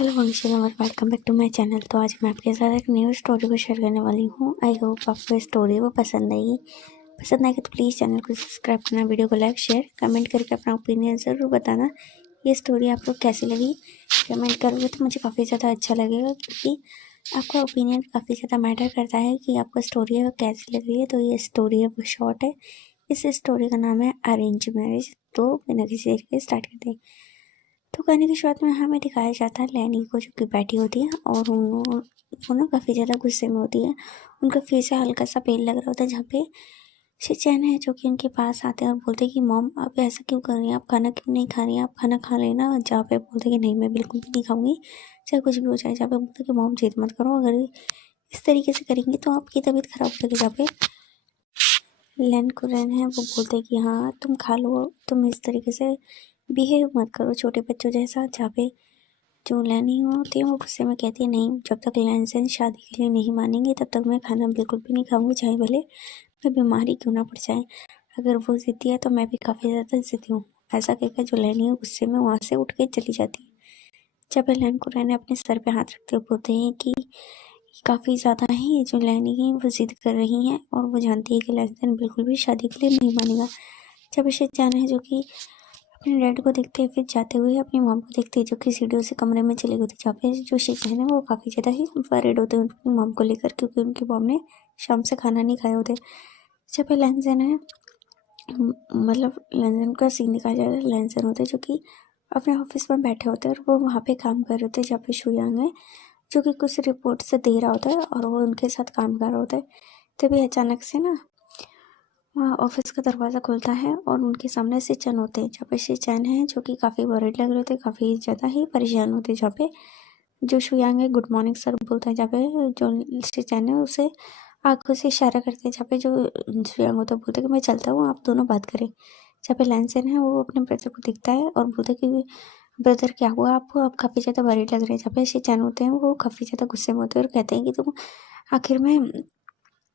Hello Vanshil और welcome back to my channel. तो आज मैं आपके साथ एक न्यू स्टोरी को शेयर करने वाली हूँ। आई होप आपको ये स्टोरी वो पसंद आएगी तो प्लीज़ चैनल को सब्सक्राइब करना, वीडियो को लाइक शेयर कमेंट करके अपना ओपिनियन ज़रूर बताना। ये स्टोरी आपको कैसी लगी कमेंट करोगे तो मुझे काफ़ी ज़्यादा अच्छा लगेगा, क्योंकि आपका ओपिनियन काफ़ी ज़्यादा मैटर करता है कि आपको स्टोरी है वो कैसी लग रही है। तो ये स्टोरी है वो शॉर्ट है। इस स्टोरी का नाम है अरेंज मैरिज। तो बिना किसी देर के स्टार्ट करते हैं। तो कहानी की शुरुआत में हमें दिखाया जाता है लैनी को, जो कि बैठी होती है और वो ना काफ़ी ज़्यादा गुस्से में होती है। उनका फेस से हल्का सा पेन लग रहा होता है, जहाँ पे शिचैन है जो कि उनके पास आते हैं और बोलते हैं कि मॉम आप ऐसा क्यों कर रही हैं, आप खाना क्यों नहीं खा रही हैं, आप खाना खा लेना। जहाँ पे बोलते हैं कि नहीं मैं बिल्कुल भी नहीं खाऊंगी, चाहे कुछ भी हो जाए। जहाँ पे बोलते हैं कि मॉम जिद मत करो, अगर इस तरीके से करेंगी तो आपकी तबीयत खराब हो जाएगी। जहाँ पे लैन कुरैन है वो बोलते हैं कि हाँ तुम खा लो, तुम इस तरीके से बिहेव मत करो छोटे बच्चों जैसा। जहाँ पे जो लैनी होती है वो गुस्से में कहती है नहीं, जब तक लैन शादी के लिए नहीं मानेंगे तब तक मैं खाना बिल्कुल भी नहीं खाऊंगी, चाहे भले मैं बीमारी क्यों ना पड़ जाए। अगर वो ज़िद्दी है तो मैं भी काफ़ी ज़्यादा ज़िद्दी हूँ। ऐसा कहकर जो लैनी है गुस्से में वहाँ से उठ के चली जाती है। जब लैन कुरैन अपने सर पे हाथ रखते हुए बोलते हैं कि काफ़ी ज़्यादा ही जो लैनी है वो ज़िद कर रही हैं और वो जानती है कि लैन बिल्कुल भी शादी के लिए नहीं मानेगा। जब शिचैन है जो कि अपने डैड को देखते हैं, फिर जाते हुए अपनी मॉम को देखते हैं जो कि सीढ़ियों से कमरे में चली गई थी। जहाँ पे जो शिचैन है वो काफ़ी ज़्यादा ही वरीड होते हैं उनकी मॉम को लेकर, क्योंकि उनकी मॉम ने शाम से खाना नहीं खाया होते। जहाँ पे लैंजन है मतलब लैंजन का सीन दिखाया जा रहा है। लैंजन होते जो कि अपने ऑफिस में बैठे होते हैं और वो वहाँ पे काम कर रहे होते हैं, जहाँ पे शुयांग है जो कि कुछ रिपोर्ट से दे रहा होता है और वो उनके साथ काम कर रहा होता है। तभी अचानक से ना वहाँ ऑफिस का दरवाज़ा खुलता है और उनके सामने शिचैन होते हैं। जहाँ पे शिचैन है जो कि काफ़ी वरीड लग रहे थे, काफ़ी ज़्यादा ही परेशान होते। जहाँ पे जो शुयांग है गुड मॉर्निंग सर बोलता है, जहाँ पे जो शिचैन है उसे आंखों से इशारा करते हैं। जहाँ पे जो शुयांग होता है बोलते हैं कि मैं चलता हूँ, आप दोनों बात करें। जहाँ पे लैंसन है वो अपने ब्रदर को दिखता है और बोलता है कि ब्रदर क्या हुआ आपको, आप काफ़ी ज़्यादा वरीड लग रहे हैं। जहाँ पे शिचैन होते हैं वो काफ़ी ज़्यादा गुस्से में होते हैं और कहते हैं कि तुम आखिर में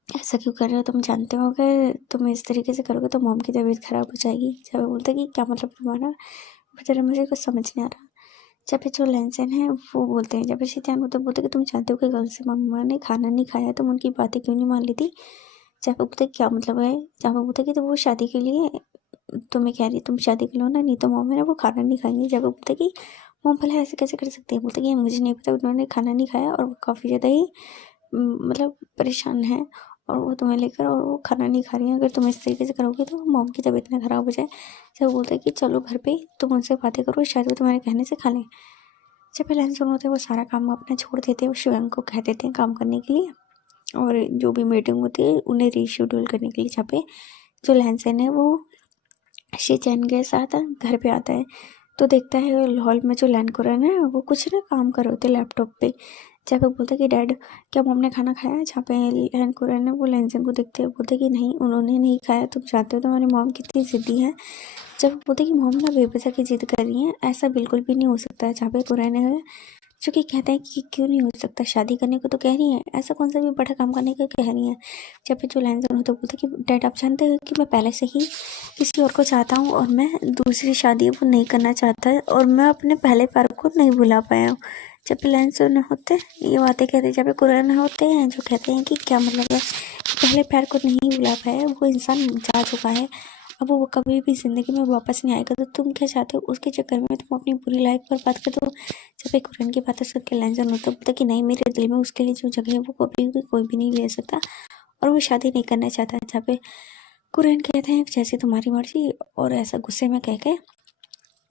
ऐसा क्यों कर रहे हो, तुम जानते हो अगर तुम इस तरीके से करोगे तो मॉम की तबीयत खराब हो जाएगी। जब बोलते कि क्या मतलब तुम्हारा, बेचारा मुझे कुछ समझ नहीं आ रहा। जब जो लैंसन है वो बोलते हैं, जब शिचैन होते बोलते कि तुम जानते हो कि कल से मम्मा ने खाना नहीं खाया, तुम उनकी बातें क्यों नहीं मान लेती। जब बोलते क्या मतलब है, जब बोलते कि तो वो शादी के लिए तुम्हें कह रही तुम शादी कर लो ना, नहीं तो मॉम है ना वो खाना नहीं खाएंगे। जब बोलते कि मॉम भला ऐसे कैसे कर सकते हैं, बोलते कि मुझे नहीं पता, उन्होंने खाना नहीं खाया और वो काफ़ी ज़्यादा ही मतलब परेशान है और वो तुम्हें लेकर और वो खाना नहीं खा रही है। अगर तुम इस तरीके से करोगे तो मॉम की तबीयत ना खराब हो जाए। जब बोलते हैं कि चलो घर पे तुम उनसे बातें करो, शायद वो तुम्हारे कहने से खा लें। जब लैंसन होते हैं वो सारा काम अपना छोड़ देते हैं, वो शिवंग को कह देते हैं काम करने के लिए और जो भी मीटिंग होती है उन्हें रीशेड्यूल करने के लिए। जहाँ पे जो लैंसन है वो शिचैन के साथ घर पे आता है तो देखता है हॉल में जो लैन कुरैन है वो कुछ ना काम कर रहे होते लैपटॉप पे। जहाँ पे बोलते कि डैड क्या मॉम ने खाना खाया। जहाँ पे लैन कुरैन है वो लैंसन को देखते हैं, बोलते कि नहीं उन्होंने नहीं खाया, तुम जानते हो तुम्हारी मॉम कितनी ज़िद्दी है। जब बोलते कि मॉम ना बेवजह की जिद कर रही है, ऐसा बिल्कुल भी नहीं हो सकता है। जहाँ पे कुरैन है जो कि कहते हैं कि क्यों नहीं हो सकता, शादी करने को तो कह रही है, ऐसा कौन सा भी बड़ा काम करने को कह रही है। जब भी जो लैंसन होता बोलते कि डैड आप जानते हैं कि मैं पहले से ही किसी और को चाहता हूँ और मैं दूसरी शादी वो नहीं करना चाहता है और मैं अपने पहले प्यार को नहीं भुला पाया हूँ। जब लैंसन होते ये बातें कहते, जब कुरैन होते हैं जो कहते हैं कि क्या मतलब है, पहले प्यार को नहीं भुला पाया, वो इंसान जा चुका है, अब वो कभी भी ज़िंदगी में वापस नहीं आएगा। तो तुम क्या चाहते हो, उसके चक्कर में तुम अपनी पूरी लाइफ बर्बाद कर दो। जब एक कुरैन की बातें सुन के लैंसन होता बोलता कि नहीं, मेरे दिल में उसके लिए जो जगह है वो कभी भी कोई भी नहीं ले सकता और वो शादी नहीं करना चाहता। जहाँ पे कुरैन कहते हैं जैसे तुम्हारी मर्जी, और ऐसा गुस्से में कह के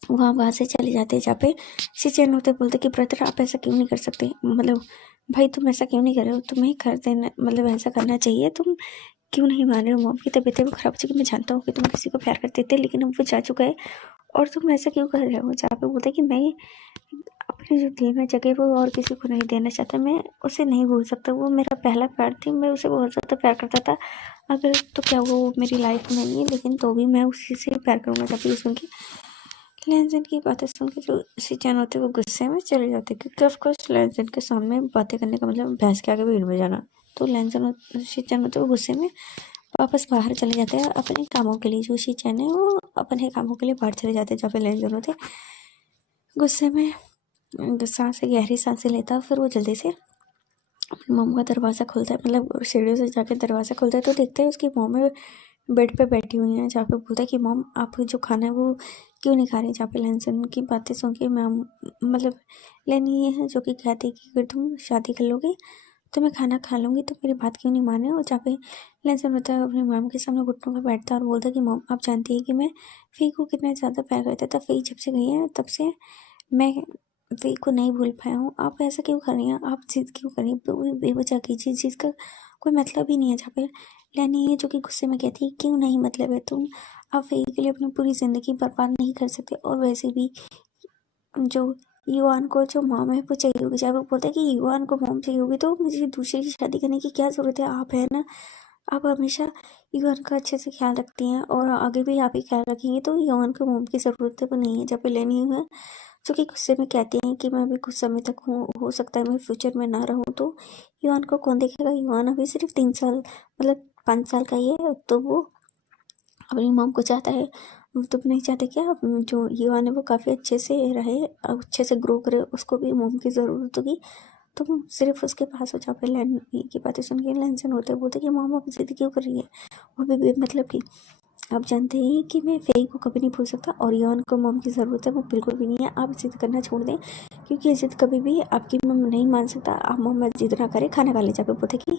वहाँ से चले जाते हैं। जहाँ पे शिचैन होते बोलते कि ब्रदर आप ऐसा क्यों नहीं कर सकते, मतलब भाई तुम ऐसा क्यों नहीं कर रहे हो, तुम्हें कर देना मतलब ऐसा करना चाहिए, तुम क्यों नहीं मान रहे हो, मॉम की तबीयत है वो खराब हो चुकी, मैं जानता हूँ कि तुम किसी को प्यार करते थे लेकिन अब वो जा चुका है और तुम ऐसा क्यों कर रहे हो। जहाँ पे बोलते कि मैं अपने जो दिल में जगह वो और किसी को नहीं देना चाहता, मैं उसे नहीं भूल सकता, वो मेरा पहला प्यार थी, मैं उसे बहुत ज़्यादा प्यार करता था। अगर तो क्या वो मेरी लाइफ में नहीं है, लेकिन तो भी मैं उसी से प्यार करूँगा। जब भी सुन के लैंसन की बातें सुन के जो शिचैन होते वो गुस्से में चले जाते, क्योंकि ऑफकोर्स लैंसन के सामने बातें करने का मतलब भैंस के आगे भीड़ में जाना। तो लैंसन शिचैन होते वो गुस्से में वापस बाहर चले जाते हैं अपने कामों के लिए। जो शिचैन है वो अपने कामों के लिए बाहर चले जाते हैं। जहाँ पे लैंसन होते गुस्से में सांसें गहरी सांसें लेता है। फिर वो जल्दी से अपनी मॉम का दरवाज़ा खोलता है, मतलब सीढ़ियों से जाके दरवाज़ा खोलता है तो देखता है उसकी मॉम है बेड पे बैठी हुई हैं। जहाँ पे बोलता है कि मॉम आप जो खाना है वो क्यों नहीं खा रही। जहाँ पे लैंसन की बातें सुन के मैम मतलब लेनी ये है जो कि कहती है कि अगर तुम शादी कर लोगे तो मैं खाना खा लूँगी, तो मेरी बात क्यों नहीं माने। और जहाँ पे लैंसन होता है अपनी मॉम के सामने घुटनों पर बैठता है और बोलता है कि मॉम आप जानती है कि मैं फ़ी को कितना ज़्यादा प्यार करता था। फ़ी जब से गई है तब से मैं फ़ी को नहीं भूल पाया हूँ। आप ऐसा क्यों कर रही हैं, आप ज़िद क्यों कर रही हैं बेवजह की चीज़ जिसका कोई मतलब ही नहीं है। जहाँ पे लैनी है जो कि गुस्से में कहती है क्यों नहीं मतलब है, तुम आप फ़ी के लिए अपनी पूरी ज़िंदगी बर्बाद नहीं कर सकते। और वैसे भी जो युवान को जो मॉम है वो चाहिए होगी। जब वो बोलते हैं कि युवान को मॉम चाहिए होगी तो मुझे दूसरे की शादी करने की क्या ज़रूरत है। आप है ना, आप हमेशा युवान का अच्छे से ख्याल रखती हैं और आगे भी आप ही ख्याल रखेंगे, तो युवान को मॉम की ज़रूरत है वो नहीं है। जब पे लेनी है जो कि गुस्से में कहते हैं कि मैं अभी कुछ समय तक हूँ, हो सकता है मैं फ्यूचर में ना रहूँ, तो युवान को कौन देखेगा। युवान अभी सिर्फ 3 साल मतलब 5 साल का ही है, तो वो अपनी मॉम को चाहता है। तुम नहीं चाहते क्या जो युवान है वो काफ़ी अच्छे से रहे, अच्छे से ग्रो करे, उसको भी मॉम की ज़रूरत होगी। तुम सिर्फ उसके पास हो। जहाँ पे लैन की बातें सुन के लैंसन होते बोलते कि मॉम आप जिद क्यों कर रही है, वो भी मतलब कि आप जानते हैं कि मैं फ़ेई को कभी नहीं भूल सकता और यौन को मॉम की ज़रूरत है वो बिल्कुल भी नहीं है। आप ज़िद करना छोड़ दें क्योंकि ये ज़िद कभी भी आपकी मॉम नहीं मान सकता। आप मॉम मत ज़िद ना करें, खाना खा ले। जहाँ पे बोलते कि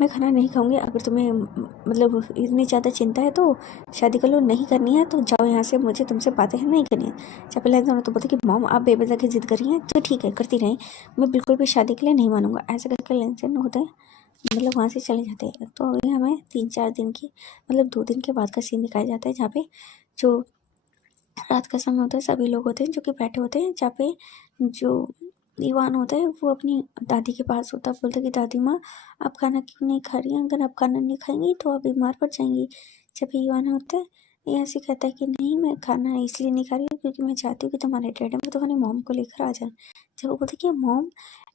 मैं खाना नहीं खाऊंगी, अगर तुम्हें मतलब इतनी ज़्यादा चिंता है तो शादी कर लो, नहीं करनी है तो जाओ यहाँ से, मुझे तुमसे बातें हैं नहीं करनी है। जहाँ पे लैंसन तो बोलते कि मॉम आप बेवजह की ज़िद कर रही हैं तो ठीक है करती रहें, मैं बिल्कुल भी शादी के लिए नहीं मानूंगा। ऐसा करके लैंसन होता है मतलब वहाँ से चले जाते हैं। तो अभी हमें 3-4 दिन की मतलब 2 दिन के बाद का सीन दिखाया जाता है, जहाँ पे जो रात का समय होता है सभी लोग होते हैं जो कि बैठे होते हैं। जहाँ पे जो ईवान होता है वो अपनी दादी के पास होता है, बोलता है कि दादी माँ आप खाना क्यों नहीं खा रही हैं, अगर आप खाना नहीं खाएंगी तो आप बीमार पड़ जाएंगी। जब ईवान होता है ये ऐसे कहता है कि नहीं मैं खाना इसलिए नहीं खा रही हूँ क्योंकि मैं चाहती हूँ कि तुम्हारे डैडा में तुम्हारी मॉम को लेकर आ जाए। जब वो बोलते कि मॉम,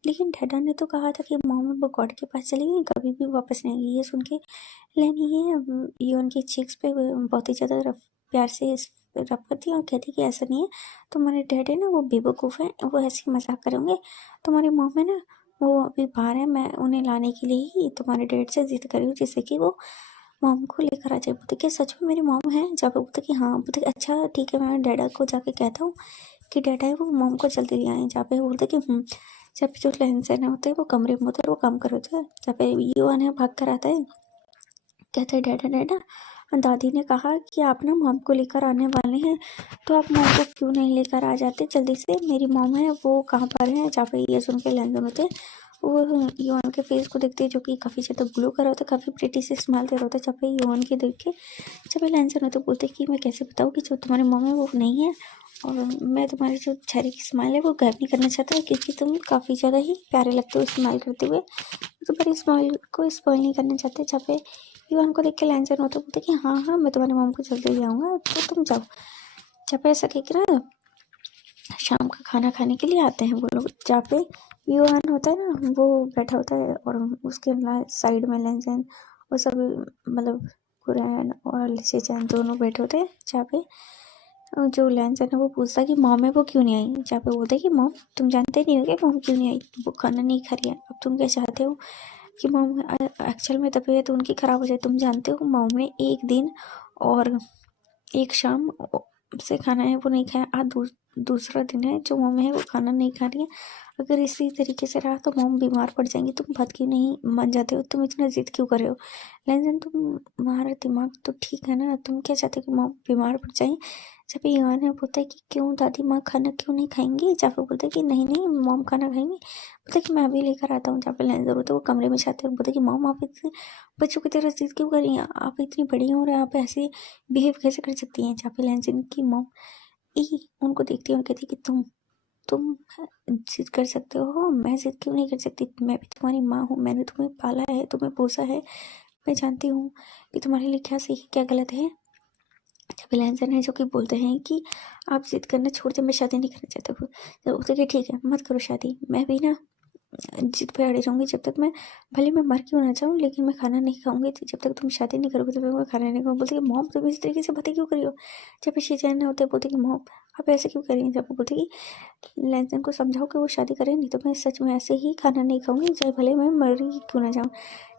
लेकिन डैडा ने तो कहा था कि मॉम वो गॉड के पास चली गई, कभी भी वापस नहीं आएगी। ये सुन के लेनी ये उनकी चिक्स पे बहुत ही ज़्यादा प्यार से रब करती है और कहती है कि ऐसा नहीं है, तुम्हारे डैड है ना वो बेवकूफ़ है, वो ऐसे मजाक करेंगे। तुम्हारी मॉम है ना वो अभी बाहर है, मैं उन्हें लाने के लिए ही तुम्हारे डैड से जिद करी हूँ जिससे कि वो मॉम को लेकर आ जाए। बोलते कि सच में मेरी मॉम है। जब बोलते कि हाँ, बोलते कि अच्छा ठीक है मैं डैडा को जाके कहता हूँ कि डैडा है वो मॉम को जल्दी ले आए। जहाँ पे बोलते कि जब जो लहन होते हैं वो कमरे में होते हैं, वो काम कर होते हैं। जहाँ पे युवान है भाग कर आता है, कहता है डैडा डैडा दादी ने कहा कि आप ना मॉम को लेकर आने वाले हैं, तो आप मॉम को क्यों नहीं लेकर आ जाते जल्दी से, मेरी मॉम है वो कहाँ पर है। जहाँ पे ये सुन के लैंसन होते हैं वो युवान के फेस को देखते हैं जो कि काफ़ी ज़्यादा ग्लो कर रहा होता है, काफ़ी प्रिटी से स्माइल दे रहा होता है। जब पे युवान के देख के जब ये लैंसन होते बोलते कि मैं कैसे बताऊँ कि जो तुम्हारी मॉम है वो नहीं है, और मैं तुम्हारी जो चेहरे की स्माइल है वो गायब नहीं करना चाहता क्योंकि तुम काफ़ी ज़्यादा ही प्यारे लगते हो स्माइल करते हुए, तुम्हारी स्माइल को स्पॉइल नहीं करना चाहते। जहाँ पे युवान को देख के लैंसन होता बोलते कि हाँ हाँ मैं तुम्हारी मॉम को जल्दी ले आऊँगा तो तुम जाओ। जहाँ पे ऐसा कह के ना शाम का खाना खाने के लिए आते हैं वो लोग। जहाँ पे युवान होता है ना वो बैठा होता है और उसके साइड में लैंसन वो सब मतलब कुरैन और लिसीचैन दोनों बैठे होते हैं। जहाँ पे जो लैंसन है वो पूछता है कि मॉम है वो क्यों नहीं आई। जहाँ पे बोलते हैं कि मॉम तुम जानते नहीं हो क्या मॉम क्यों नहीं आई, वो खाना नहीं खा रही है, अब तुम क्या चाहते हो कि मॉम एक्चुअल में तबीयत उनकी ख़राब हो जाए। तुम जानते हो मॉम ने एक दिन और एक शाम से खाना है वो नहीं खाया, आज दूसरा दिन है जो मॉम है वो खाना नहीं खा रही है। अगर इसी तरीके से रहा तो मॉम बीमार पड़ जाएंगी। तुम बात क्यों नहीं मान जाते हो, तुम इतना जिद क्यों कर रहे हो लेकिन तुम्हारा दिमाग तो ठीक है ना, तुम क्या चाहते हो कि मॉम बीमार पड़ जाए। जब युवान है बोलता है कि क्यों दादी माँ खाना क्यों नहीं खाएंगी। जहाँ पे बोलते हैं कि नहीं नहीं मॉम खाना खाएंगी, बोलते कि मैं अभी लेकर आता हूँ। जहाँ पे लेंसर होता है वो कमरे में जाते हैं, बोलते कि मॉम आप इतने बच्चों की तरह जिद क्यों कर रही हैं, आप इतनी बड़ी हो और आप ऐसे बिहेव कैसे कर सकती हैं। जहाँ पे लेंसन की मॉम उनको देखती है और कहती है कि तुम जिद कर सकते हो, मैं जिद क्यों नहीं कर सकती, मैं भी तुम्हारी माँ हूँ, मैंने तुम्हें पाला है, तुम्हें पोसा है, मैं जानती हूँ कि तुम्हारे लिए क्या सही क्या गलत है। जब लैंसन है जो कि बोलते हैं कि आप जिद करना छोड़ दे, मैं शादी नहीं करना चाहता हूँ। जब बोलते कि ठीक है मत करो शादी, मैं भी ना जिद पे अड़े रहूँगी जब तक मैं, भले मैं मर क्यों ना जाऊँ, लेकिन मैं खाना नहीं खाऊंगी। तो जब तक तुम शादी नहीं करोगे तब तक मैं खाना नहीं खाऊँ। बोलते कि मॉम तुम इस तरीके से बातें क्यों करी हो। जब पे शेजान होते बोलते कि मॉम आप ऐसे क्यों करेंगे। जब वो बोलते कि लैंसन को समझाओ कि वो शादी करे, नहीं तो मैं सच में ऐसे ही खाना नहीं खाऊंगी, चाहे भले मैं मर ही क्यों ना जाऊँ।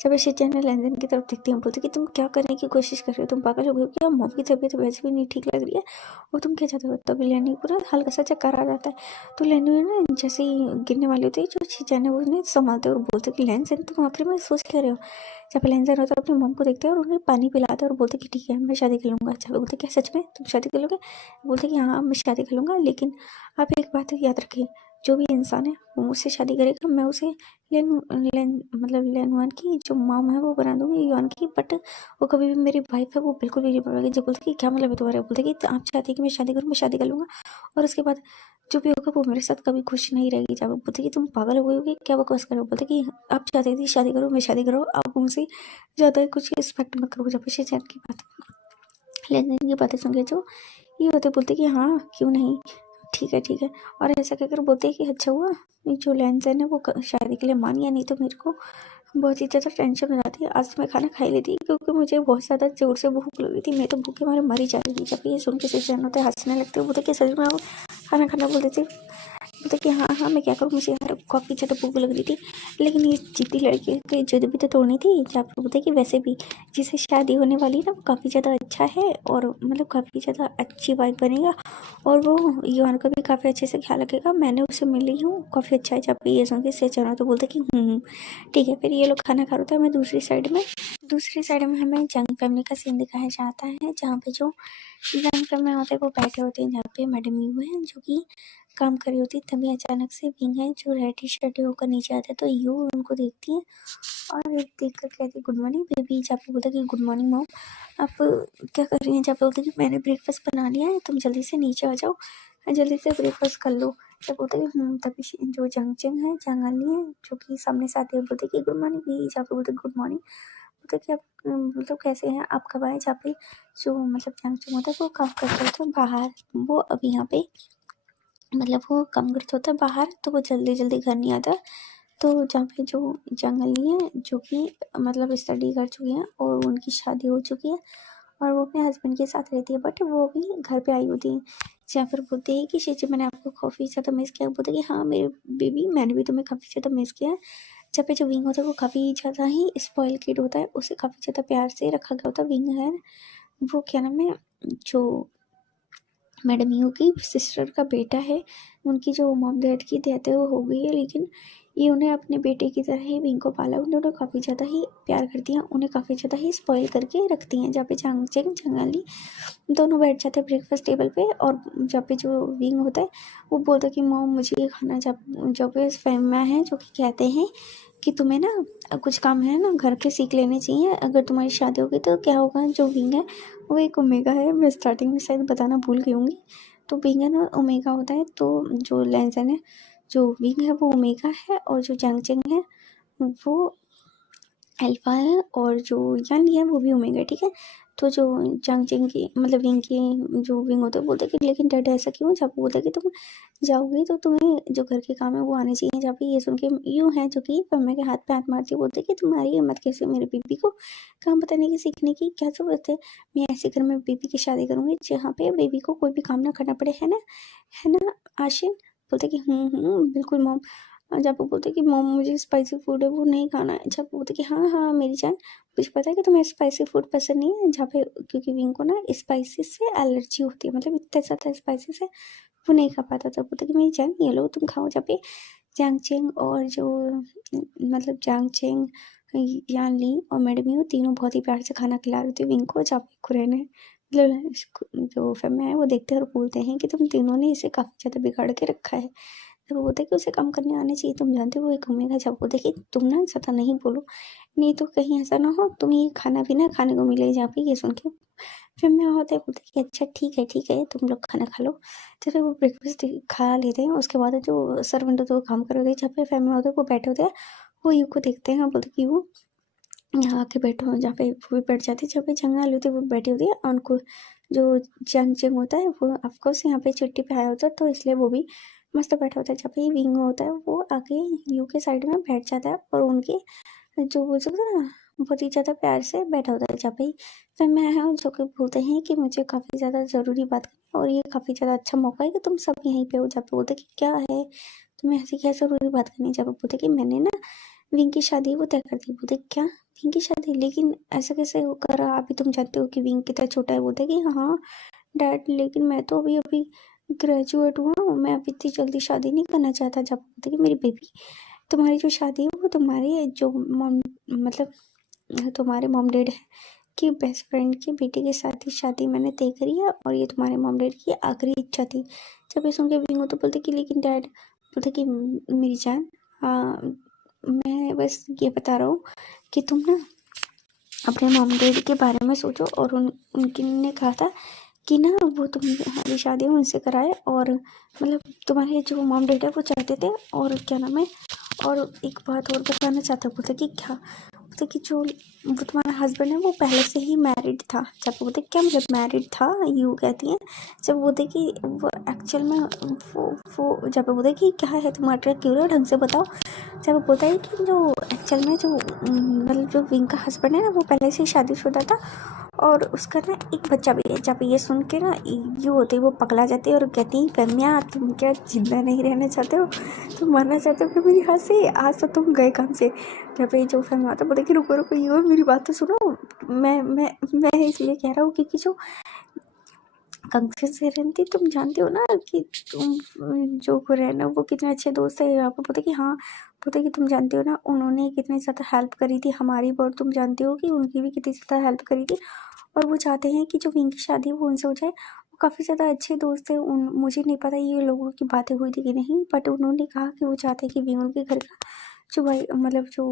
जब शेजान लैंसन की तरफ देखती हूँ, बोलते कि तुम क्या करने की कोशिश कर रहे हो, तुम पागल हो गए हो क्या, मॉम की तबीयत वैसे भी नहीं ठीक लग रही है और तुम क्या चाहते हो। तभी लैनी पूरा हल्का सा चक्कर आ जाता है। तो लैनी ना जैसे ही गिरने वाली होती है, जो शेजान है वो उन्हें संभालते और बोलते कि लैंसन तुम आखिर में सोच क्या रहे हो। जब लैंसन होता है अपनी मॉम को देखते हैं और उन्हें पानी पिलाते हैं और बोलते कि ठीक है मैं शादी कर लूँगा। जब बोलते क्या सच में तुम शादी कर लोगे। बोलते कि हाँ मैं शादी कर लूँगा, लेकिन आप एक बात याद रखिए, जो भी इंसान है वो मुझसे शादी करेगा, मैं उसे लेनवान की जो मॉम है वो बना दूंगी युआन की, बट वो कभी भी मेरी वाइफ है वो बिल्कुल भी नहीं बनाएगी। जब बोलते कि क्या मतलब है तुम्हारा। बोलते कि आप चाहते हैं कि मैं शादी करूँ, मैं शादी कर लूँगा और उसके बाद जो भी होगा वो मेरे साथ कभी खुश नहीं रहेगी। जब बोलते कि तुम पागल हो गई होगी, क्या बकवास करो। बोलते कि आप चाहते थे शादी करो, मैं शादी करो, आप मुझसे ज़्यादा कुछ एक्सपेक्ट मत करो। जब से चैन की बात, लेन देन की बातें सुन के जो ये होते बोलते कि हाँ क्यों नहीं, ठीक है ठीक है। और ऐसा कहकर बोलते कि अच्छा हुआ जो लैंसन है वो शादी के लिए मान गया, नहीं तो मेरे को बहुत ही ज़्यादा टेंशन हो जाती है। आज मैं खाना खा ही लेती क्योंकि मुझे बहुत ज़्यादा जोर से भूख लगी थी, मैं तो भूखे मारे मर ही जा रही थी। जब ये सुन के सिचन होते हंसने लगते बोलते कि सच में वो खाना खाना बोल देते। बोलते कि हाँ हाँ मैं क्या करूँ, मुझे यार काफ़ी ज़्यादा भूख लग रही थी, लेकिन ये जिद्दी लड़की की जिद भी तो तोड़नी थी। जब बोलते कि वैसे भी जिससे शादी होने वाली है ना वो काफ़ी ज़्यादा अच्छा है और मतलब काफ़ी ज़्यादा अच्छी वाइफ बनेगा और वो युवान का भी काफ़ी अच्छे से ख्याल रखेगा। मैंने उससे मिली हूँ, काफ़ी अच्छा है। जब ये सुन के से चलो तो बोलते कि ठीक है। फिर ये लोग खाना खा रहे थे। मैं दूसरी साइड में हमें जंग फैमिली का सीन दिखाया जाता है, जहाँ पे जो जंग फैमिली होते हैं वो बैठे होते हैं, जहाँ पे मैडम यू है जो कि काम कर रही होती है। तभी अचानक से विंग है जो रेडी शेडी होकर नीचे आते हैं, तो यू उनको देखती है और देख कर कहती गुड मॉर्निंग बेबी। जब बोलता कि गुड मॉर्निंग मॉम, आप क्या कर रही हैं। जब बोलते कि मैंने ब्रेकफास्ट बना लिया है, तुम जल्दी से नीचे आ जाओ, जल्दी से ब्रेकफास्ट कर लो। जब बोलते कि तभी जो जंगचिंग है जंगली है जो कि सामने से आते हैं, बोलते कि गुड मॉर्निंग भी। जहाँ पे बोलते गुड मॉर्निंग, बोलते कि आप मतलब कैसे हैं, आप कब आए। जहाँ पे जो मतलब जंगचिंग होता है वो काम करते होते हैं बाहर, वो अभी यहाँ पे मतलब वो काम करता होता है बाहर, तो वो जल्दी जल्दी घर नहीं आता। तो जहाँ पे जो जंगली है जो कि मतलब स्टडी कर चुकी हैं और उनकी शादी हो चुकी है और वो अपने हस्बैंड के साथ रहती है, बट वो भी घर पे आई होती है। जहाँ पर बोलते हैं कि शेची मैंने आपको काफ़ी ज़्यादा मिस किया। बोलते कि हाँ मेरे बेबी मैंने भी तुम्हें काफ़ी ज़्यादा मिस किया है। जहाँ पे जो विंग होता है वो काफ़ी ज़्यादा ही स्पॉइल किड होता है, उसे काफ़ी ज़्यादा प्यार से रखा गया होता है। विंग है वो क्या नाम है जो मैडम यू की सिस्टर का बेटा है, उनकी जो मॉम डैड की डेथ है वो हो गई है, लेकिन ये उन्हें अपने बेटे की तरह ही विंग को पाला। उन्हें काफ़ी ज़्यादा ही प्यार करती हैं, उन्हें काफ़ी ज़्यादा ही स्पॉइल करके रखती हैं। जहाँ पे चांगचेंग चंगाली दोनों बैठ जाते हैं ब्रेकफास्ट टेबल पे और जहाँ पे जो विंग होता है वो बोलता है कि मॉम मुझे ये खाना। जब पे फैमिली है जो कि कहते हैं कि तुम्हें ना कुछ काम है ना घर के सीख लेने चाहिए, अगर तुम्हारी शादी होगी तो क्या होगा। जो विंग है वो एक ओमेगा है, मैं स्टार्टिंग में शायद बताना भूल गई होंगी। तो विंग है ना ओमेगा होता है, तो जो लैंसन है जो विंग है वो ओमेगा है और जो जंगचेंग है वो अल्फा है और जो यान है वो भी ओमेगा, ठीक है। तो जो जंगचिंग की मतलब विंग की जो विंग होते हैं बोलते हैं कि लेकिन डैड ऐसा क्यों। जब बोलते हैं कि तुम जाओगी तो तुम्हें जो घर के काम है वो आने चाहिए। जब ये सुन के यूँ है जो कि पम्मे के हाथ पे हाथ मारती है, बोलते कि तुम्हारी हिम्मत कैसे मेरे बेबी को काम बताने की सीखने की क्या जरूरत है। मैं ऐसे घर में बेबी की शादी करूंगी जहाँ पे बेबी को कोई भी काम ना करना पड़े, है ना आशिन। बोलते कि बिल्कुल मॉम। जब वो बोलते कि मॉम मुझे स्पाइसी फूड है वो नहीं खाना है। जब बोलते कि हाँ हाँ मेरी जान मुझे पता है कि तुम्हें स्पाइसी फूड पसंद नहीं है। जहाँ पे क्योंकि विंग को ना स्पाइसी से एलर्जी होती है, मतलब इतना ज़्यादा स्पाइसी से वो नहीं खा पाता। तब बोलते कि मेरी जान ये लो तुम खाओ। जहाँ पे जांगचेंग और जो मतलब जांगचेंग यान ली और मैडम यू तीनों बहुत ही प्यार से खाना खिला रही थी विंग को। जहाँ पे कुरैन है मतलब जो फैमिली है वो देखते हैं और बोलते हैं कि तुम तीनों ने इसे काफ़ी ज़्यादा बिगाड़ के रखा है। जब वो बोलते कि उसे काम करने आने चाहिए, तुम जानते हो वो घूमेगा। जब वो देखिए तुम ना ज़्यादा नहीं बोलो, नहीं तो कहीं ऐसा ना हो तुम्हें ये खाना भी ना खाने को मिले। जहाँ पे ये सुन के फिर मैं होते बोलते कि अच्छा ठीक है तुम लोग खाना खा लो। जब वो ब्रेकफास्ट खा लेते हैं उसके बाद जो सर्वेंट होते हैं वो काम कर रहे होते हैं, जहाँ पे फैमिली होते हैं वो बैठे होते हैं, वो यू को देखते हैं और बोलते कि वो यहाँ आके बैठो। जहाँ पे वो भी बैठ जाती है, जहाँ पे जंगल होती है वो बैठी होती है और उनको जो जंग होता है वो ऑफकोर्स यहाँ पे छुट्टी पे आया होता है, तो इसलिए वो भी मस्त बैठा होता है। जब भी विंग होता है वो आके यू के साइड में बैठ जाता है और उनके जो बोल सकते हैं ना बहुत ही ज़्यादा प्यार से बैठा होता है। जब भी फिर मैं है जो कि बोलते हैं कि मुझे काफ़ी ज़्यादा ज़रूरी बात करनी है और ये काफ़ी ज़्यादा अच्छा मौका है कि तुम सब यहीं पे हो। जब बोलते कि क्या है तुम्हें ऐसी क्या ज़रूरी बात करनी है। जब बोलते कि मैंने ना विंग की शादी वो तय कर दी। बोलते क्या विंग की शादी, लेकिन ऐसा कैसे हो करा, अभी तुम जानते हो कि विंग कितना छोटा है। बोलते कि हाँ डैड लेकिन मैं तो अभी अभी ग्रेजुएट हुआ हूँ, मैं अभी इतनी जल्दी शादी नहीं करना चाहता। जब बोलते कि मेरी बेबी तुम्हारी जो शादी है वो तुम्हारी जो मॉम मतलब तुम्हारे मॉम डैड है कि बेस्ट फ्रेंड की बेटी के साथ ही शादी मैंने तय करी है और ये तुम्हारे मॉम डैड की आखिरी इच्छा थी। जब ये सुन के विंगो तो बोलते कि लेकिन डैड, बोलते कि मेरी जान मैं बस ये बता रहा हूँ कि तुम ना अपने मॉम डैड के बारे में सोचो। और उनकी ने कहा था कि ना वो तुम्हारी शादी उनसे कराए और मतलब तुम्हारे जो मॉम डैड है वो चाहते थे। और क्या नाम है, और एक बात और बताना चाहता हूँ। बोलते कि क्या, बोलते कि जो वो तुम्हारा हस्बैंड है वो पहले से ही मैरिड था। जब बोलते क्या मतलब मैरिड था यू कहती हैं। जब बोलते कि वो एक्चुअल में वो जब बोलते कि क्या है तुम्हारा क्यों ढंग से बताओ। जब बोलता है कि जो एक्चुअल में जो मतलब जो विंग का हस्बैंड है ना वो पहले से ही शादीशुदा था और उसका ना एक बच्चा भी है। जब ये सुन के ना यू होती वो पगला जाती है और कहती है कन्या तुम क्या जिंदा नहीं रहना चाहते हो, तुम मरना चाहते हो क्या मेरी हाथ से, आज तो तुम गए काम से। जब ये जो फिल्म आता बोले कि रुको रुको यू मेरी बात तो सुनो। मैं इसलिए कह रहा हूँ क्योंकि जो कंकड़ से रहती तुम जानते हो ना कि तुम जो रहना वो कितने अच्छे दोस्त है। आपको पता कि हाँ पता कि तुम जानते हो ना उन्होंने कितनी ज़्यादा हेल्प करी थी हमारी, और तुम जानते हो कि उनकी भी कितनी ज़्यादा हेल्प करी थी। और वो चाहते हैं कि जो विंग की शादी है वो उनसे हो जाए। वो काफ़ी ज़्यादा अच्छे दोस्त हैं। मुझे नहीं पता ये लोगों की बातें हुई थी कि नहीं, बट उन्होंने कहा कि वो चाहते हैं कि विंग उनके घर का जो भाई मतलब जो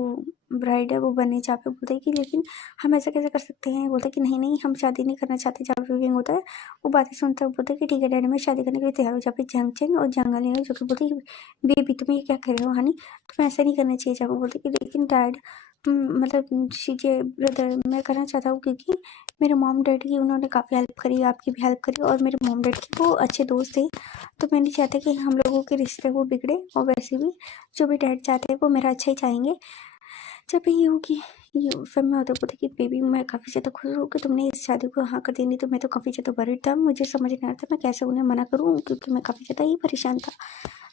ब्राइड है वो बने। जहाँ पे बोलते हैं कि लेकिन हम ऐसा कैसे कर सकते हैं। बोलते कि नहीं नहीं हम शादी नहीं करना चाहते। जहाँ पे विंग होता है वो बातें सुनता है, बोलते कि ठीक है डैडी मैं शादी करने के लिए तैयार हो। जहाँ पे जंग चेंग और जंगल है जो कि बोलते बेबी तुम ये क्या कर रहे हो हनी, तुम्हें ऐसा नहीं करना चाहिए। जहाँ पे बोलते कि लेकिन डैड मतलब शीजिए ब्रदर मैं करना चाहता हूँ क्योंकि मेरे मॉम डैड की उन्होंने काफ़ी हेल्प करी, आपकी भी हेल्प करी और मेरे मॉम डैड के वो अच्छे दोस्त थे। तो मैं नहीं चाहता कि हम लोगों के रिश्ते वो बिगड़े। और वैसे भी जो भी डैड चाहते हैं वो मेरा अच्छा ही चाहेंगे। जब भी ये होगी ये फिर मैं होता बोलती कि बेबी मैं काफ़ी ज़्यादा खुश हूँ कि तुमने इस शादी को हाँ कर दी, नहीं तो मैं तो काफ़ी ज़्यादा वरीड था। मुझे समझ नहीं आ रहा था मैं कैसे उन्हें मना करूँ क्योंकि मैं काफ़ी ज़्यादा ही परेशान था।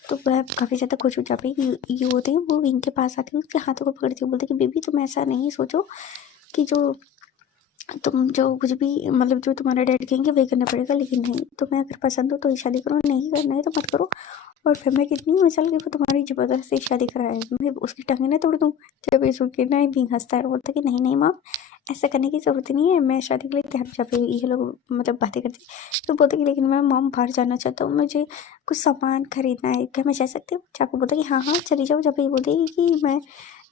तो मैं काफ़ी ज़्यादा खुश हो। जब भी ये होते हैं वो विंग के पास आती हूँ उसके हाथों को पकड़ती हूँ, बोलते कि बेबी तुम ऐसा नहीं सोचो कि जो तुम जो कुछ भी मतलब जो तुम्हारे डैड कहेंगे वही करना पड़ेगा। लेकिन नहीं तुम्हें अगर पसंद हो तो ही शादी करो, नहीं करना है तो मत करो। और फिर मैं कितनी मजा लगी वो तुम्हारी ज़बरदस्ती शादी कराए, मैं उसकी टांगें ना तोड़ दूँ। जब ये सुन के ना भी हंसता है और बोलता है कि नहीं नहीं माँ ऐसा करने की ज़रूरत नहीं है, मैं शादी के लिए तैयार। जब ये लोग मतलब बातें करते तो बोलते कि लेकिन मैं मॉम बाहर जाना चाहता हूँ, मुझे कुछ सामान खरीदना है, क्या मैं जा सकती हूँ। चाकू बोलता कि हाँ हाँ चली जाओ। जब ये बोलते कि मैं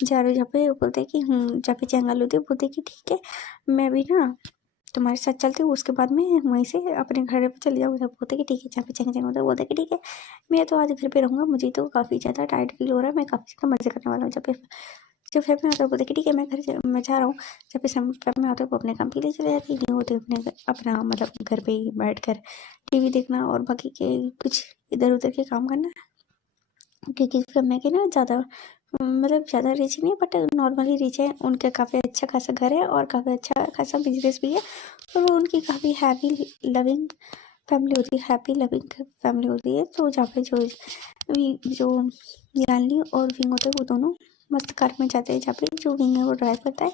जा रही हूँ, जहाँ पे बोलते कि जहाँ पे जंगल होती है बोलते कि ठीक है मैं भी ना तुम्हारे साथ चलती हूँ, उसके बाद में वहीं से अपने घर पे चले जाऊँगा। जब बोलते कि ठीक है जहाँ पे चंगे होता है बोलते कि ठीक है मैं तो आज घर पे रहूँगा, मुझे तो काफ़ी ज़्यादा टायर्ड फील हो रहा है, मैं काफ़ी ज़्यादा मज़े करने वाला हूँ। जब फिर में आता है बोलते कि ठीक है मैं जा रहा हूँ। जब इस फिर में आता है वो अपने काम के लिए चले जाती है, नहीं होते अपना मतलब घर पे ही बैठ कर टीवी देखना और बाकी के कुछ इधर उधर के काम करना। क्योंकि फिल्म के ना ज़्यादा मतलब ज़्यादा रिच नहीं बट नॉर्मली रिच है, उनका काफ़ी अच्छा खासा घर है और काफ़ी अच्छा खासा बिजनेस भी है। और वो उनकी काफ़ी हैप्पी लविंग फैमिली होती है, हैप्पी लविंग फैमिली होती है। तो जहाँ पे जो यानली और विंग होते हैं वो दोनों मस्त कार में जाते हैं। जहाँ पे जो विंग है वो ड्राइव करता है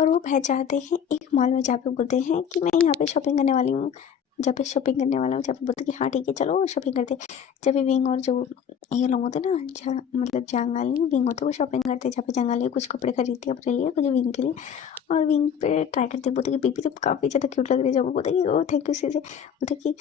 और वो पहुँच जाते हैं एक मॉल में। जहाँ पे बोलते हैं कि मैं यहाँ पे शॉपिंग करने वाली हूँ, जहाँ पे शॉपिंग करने वाला हूँ। जहाँ पे बोलते हैं कि हाँ ठीक है चलो शॉपिंग करते हैं। जब भी विंग और जो ये लोग होते हैं ना जहाँ मतलब जंगाली विंग होते हैं वो शॉपिंग करते हैं। जहाँ पे जंगाली कुछ कपड़े खरीदती है अपने लिए कुछ विंग के लिए और विंग पे ट्राई करते हैं। बोलते कि बेबी तुम काफ़ी ज़्यादा क्यूट लग रही है। जब वो बोलते कि ओ थैंक यू सीजे, बोलते कि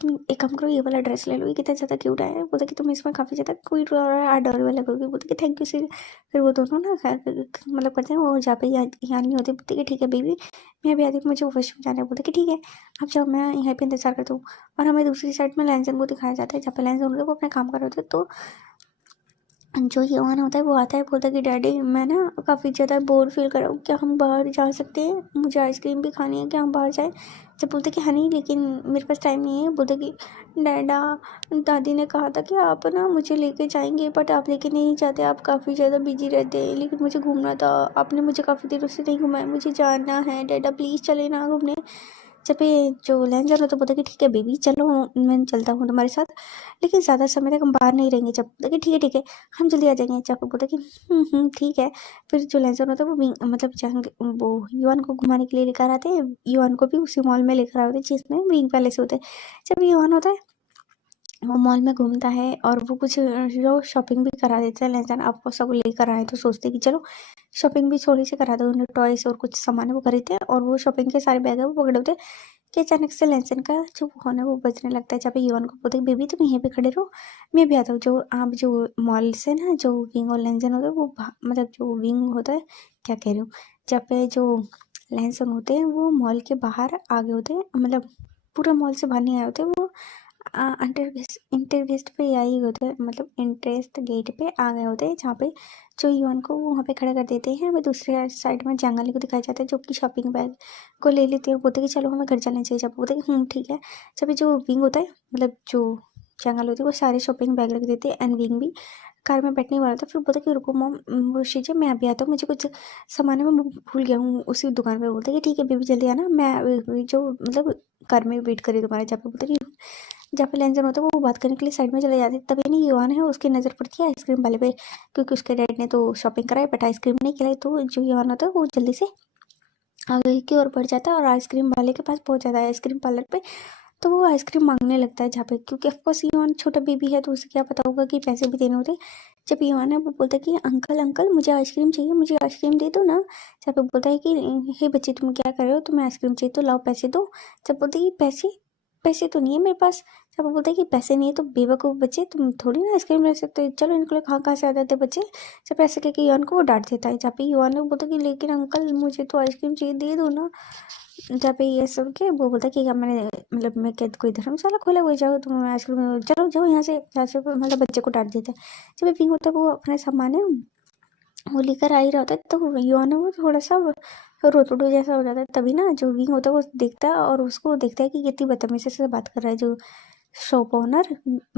तुम एक काम करो ये वाला ड्रेस ले लो ये कितना ज़्यादा क्यूट है। बोलते कि तुम इसमें काफ़ी ज़्यादा क्यूट और अडोरेबल लगोगी। बोलते कि थैंक यू सीजे। फिर वो दोनों ना मतलब करते हैं वो जहाँ पे यहाँ नहीं होते। बोलते कि ठीक है बेबी मैं अभी आती हूँ मुझे वॉशरूम जाना है। बोलते कि ठीक है अब जब मैं यहाँ पे इंतजार करता हूँ। और हमें दूसरी साइड में लैंसन को दिखाया जाता है जहाँ पे लैंसन होते हैं वो अपना काम कर रहे होते हैं। तो जो युवान होता है वो आता है, बोलता है कि डैडी मैं ना काफ़ी ज़्यादा बोर फील कर रहा हूँ, क्या हम बाहर जा सकते हैं, मुझे आइसक्रीम भी खानी है, क्या हम बाहर जाएं। जब बोलते कि हनी लेकिन मेरे पास टाइम नहीं है, बोलते कि डैडा दादी ने कहा था कि आप ना मुझे लेके जाएंगे, बट आप लेके नहीं जाते, आप काफ़ी ज़्यादा बिजी रहते हैं, लेकिन मुझे घूमना था, आपने मुझे काफ़ी देर से नहीं घुमाया, मुझे जाना है डैडा, प्लीज़ चले ना घूमने। जब ये जो लैन जा रहा तो बोलता कि ठीक है बेबी चलो, मैं चलता हूँ तुम्हारे साथ, लेकिन ज़्यादा समय तक हम बाहर नहीं रहेंगे। जब बोलता कि ठीक है हम जल्दी आ जाएंगे। जब बोलता कि ठीक है। फिर जो लैन होता है वो मतलब जहाँ वो युवान को घुमाने के लिए लेकर आते हैं, युवान को भी उसी मॉल में लेकर आते हैं जिसमें विंग पैलेस होता है। जब युवान होता है वो मॉल में घूमता है और वो कुछ जो शॉपिंग भी करा देता है लहसन, आपको सब लेकर आए तो सोचते कि चलो शॉपिंग भी थोड़ी सी करा दो, उन्हें टॉयस और कुछ सामान वो खरीदते हैं और वो शॉपिंग के सारे बैग है वो पकड़े होते हैं कि अचानक से लहसन का जो फोन है वो बजने लगता है। जब युवान को बोलते बेबी तुम यहीं पे खड़े रहो, मैं भी आता हूँ। जो आप जो मॉल से ना जो विंग और लहसन होता है वो मतलब जो विंग होता है, क्या कह रही हूँ, जब पे जो लहसन होते हैं वो मॉल के बाहर आगे होते हैं, मतलब पूरा मॉल से बाहर नहीं आए होते, वो इंटर गेस्ट पे आई होते हैं, मतलब इंटरेस्ट गेट पे आ गए होते हैं, जहाँ पे जो युवान को वहाँ पे खड़ा कर देते हैं। वो दूसरे साइड में जंगली को दिखाया जाता है जो कि शॉपिंग बैग को ले लेती है और बोलते कि चलो हमें घर चलना चाहिए। जब बोलते कि ठीक है। जब जो विंग होता है मतलब जो जंगल होती है वो सारे शॉपिंग बैग रख देते हैं एंड विंग भी कार में बैठने वाला था। फिर बोलता कि रुको मॉम, वो शीजिए मैं अभी आता हूँ, मुझे कुछ सामान है मैं भूल गया हूँ उसी दुकान पे। बोलते कि ठीक है बेबी जल्दी आना, मैं जो मतलब कार में वेट करी तुम्हारे। जहाँ पे बोलते कि जहाँ पे लेंजन होता है वो बात करने के लिए साइड में चले जाते, तभी नहीं युवान है उसकी नज़र पड़ती है आइसक्रीम वाले पे, क्योंकि उसके डैड ने तो शॉपिंग कराई बट आइसक्रीम नहीं खिलाई। तो जो युवान होता है वो जल्दी से आगे की ओर बढ़ जाता है और आइसक्रीम वाले के पास पहुंच जाता है, आइसक्रीम पार्लर पे। तो वो आइसक्रीम मांगने लगता है जहाँ पे, क्योंकि ऑफकोर्स युवान छोटा बेबी है तो उसे क्या पता होगा कि पैसे भी देने होते। जब युवान है वो बोलता है कि अंकल अंकल मुझे आइसक्रीम चाहिए, मुझे आइसक्रीम दे दो ना। जहाँ पे बोलता है कि हे बच्चे तुम क्या कर रहे हो, तुम्हें आइसक्रीम चाहिए तो लाओ पैसे दो। जब बोलते कि पैसे पैसे तो नहीं है मेरे पास। जब वो बोलता है कि पैसे नहीं है तो बेवकूफ़ बच्चे तुम थोड़ी ना आइसक्रीम ले सकते हो, चलो इनके लिए कहाँ से आ जाते बच्चे। जब ऐसे कह के युवान को वो डांट देता है, जहाँ पे युवान ने बोलता कि लेकिन अंकल मुझे तो आइसक्रीम चाहिए, दे दो ना। जहाँ पे ये सुन के वो बोलता कि क्या मैंने मतलब मैं क्या कोई धर्मशाला खोला हुआ, जाओ तुम आइसक्रीम चलो जाओ यहाँ से मतलब बच्चे को डांट देता है। जब पिंक होता है वो अपने सामान है वो लेकर आ ही रहा होता है, तो युवा ना वो थोड़ा सा रोतड़ू जैसा हो जाता है। तभी ना जो विंग होता है वो देखता है और उसको देखता है कि कितनी बदतमीजी से बात कर रहा है जो शॉप ओनर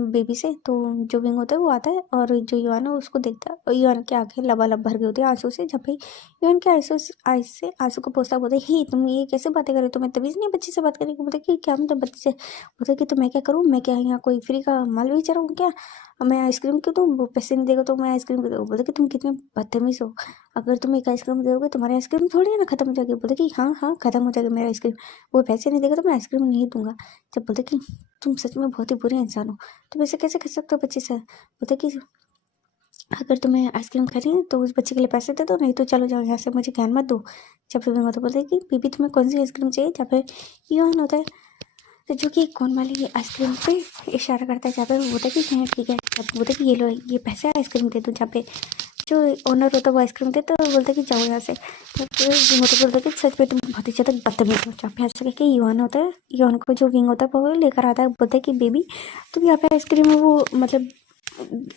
बेबी से। तो जो विंग होता है वो आता है और जो युवान है उसको देखता है और युवान की आंखें लबालब भर गई होती है आंसू से। जब भी युवान के आंसू से आंसू को पोंछता बोलते ही तुम ये कैसे बातें कर रहे हो, तुम्हें तमीज नहीं बच्चे से बात करने की। बोलते कि क्या मतलब बच्चे से, बोलते कि तो मैं क्या करूँ, मैं क्या यहाँ कोई फ्री का माल बेच रहा हूँ क्या, मैं आइसक्रीम क्यों दूँ, वो पैसे नहीं देगा तो मैं आइसक्रीम क्यों दूँ। बोलते कि तुम कितने बदतमीज हो, अगर तुम एक आइसक्रीम दोगे तुम्हारी आइसक्रीम थोड़ी है ना खत्म हो जाएगी। बोलते कि हाँ खत्म हो जाएगी मेरा आइसक्रीम, वो पैसे नहीं देगा तो मैं आइसक्रीम नहीं दूंगा। जब बोलते कि तुम सच में बहुत ही बुरे इंसान हो, तुम ऐसे कैसे कर सकते हो बच्चे से। बोलते कि अगर तुम्हें आइसक्रीम खानी है तो उस बच्चे के लिए पैसे दे दो, नहीं तो चलो जाओ यहाँ से, मुझे ज्ञान मत दो। जब फिर मैं बोलते कि बीबी तुम्हें कौन सी आइसक्रीम चाहिए। जहाँ पे युवान होता है तो जो कि कौन वाली आइसक्रीम पे इशारा करता है, जहाँ पे बोलता है कि हाँ ठीक है। जब बोलते कि ये लो ये पैसे आइसक्रीम दे दो। जहाँ पे जो ओनर होता है वो आइसक्रीम दे तो बोलता कि जाओ यहाँ से। तो बोलता कि सच में तुम बहुत ही ज़्यादा बदतमीज हो। जहाँ पे ऐसा कह के युवान होता है, युवान को जो विंग होता है वो लेकर आता है, बोलता है कि बेबी तुम यहाँ पे आइसक्रीम वो मतलब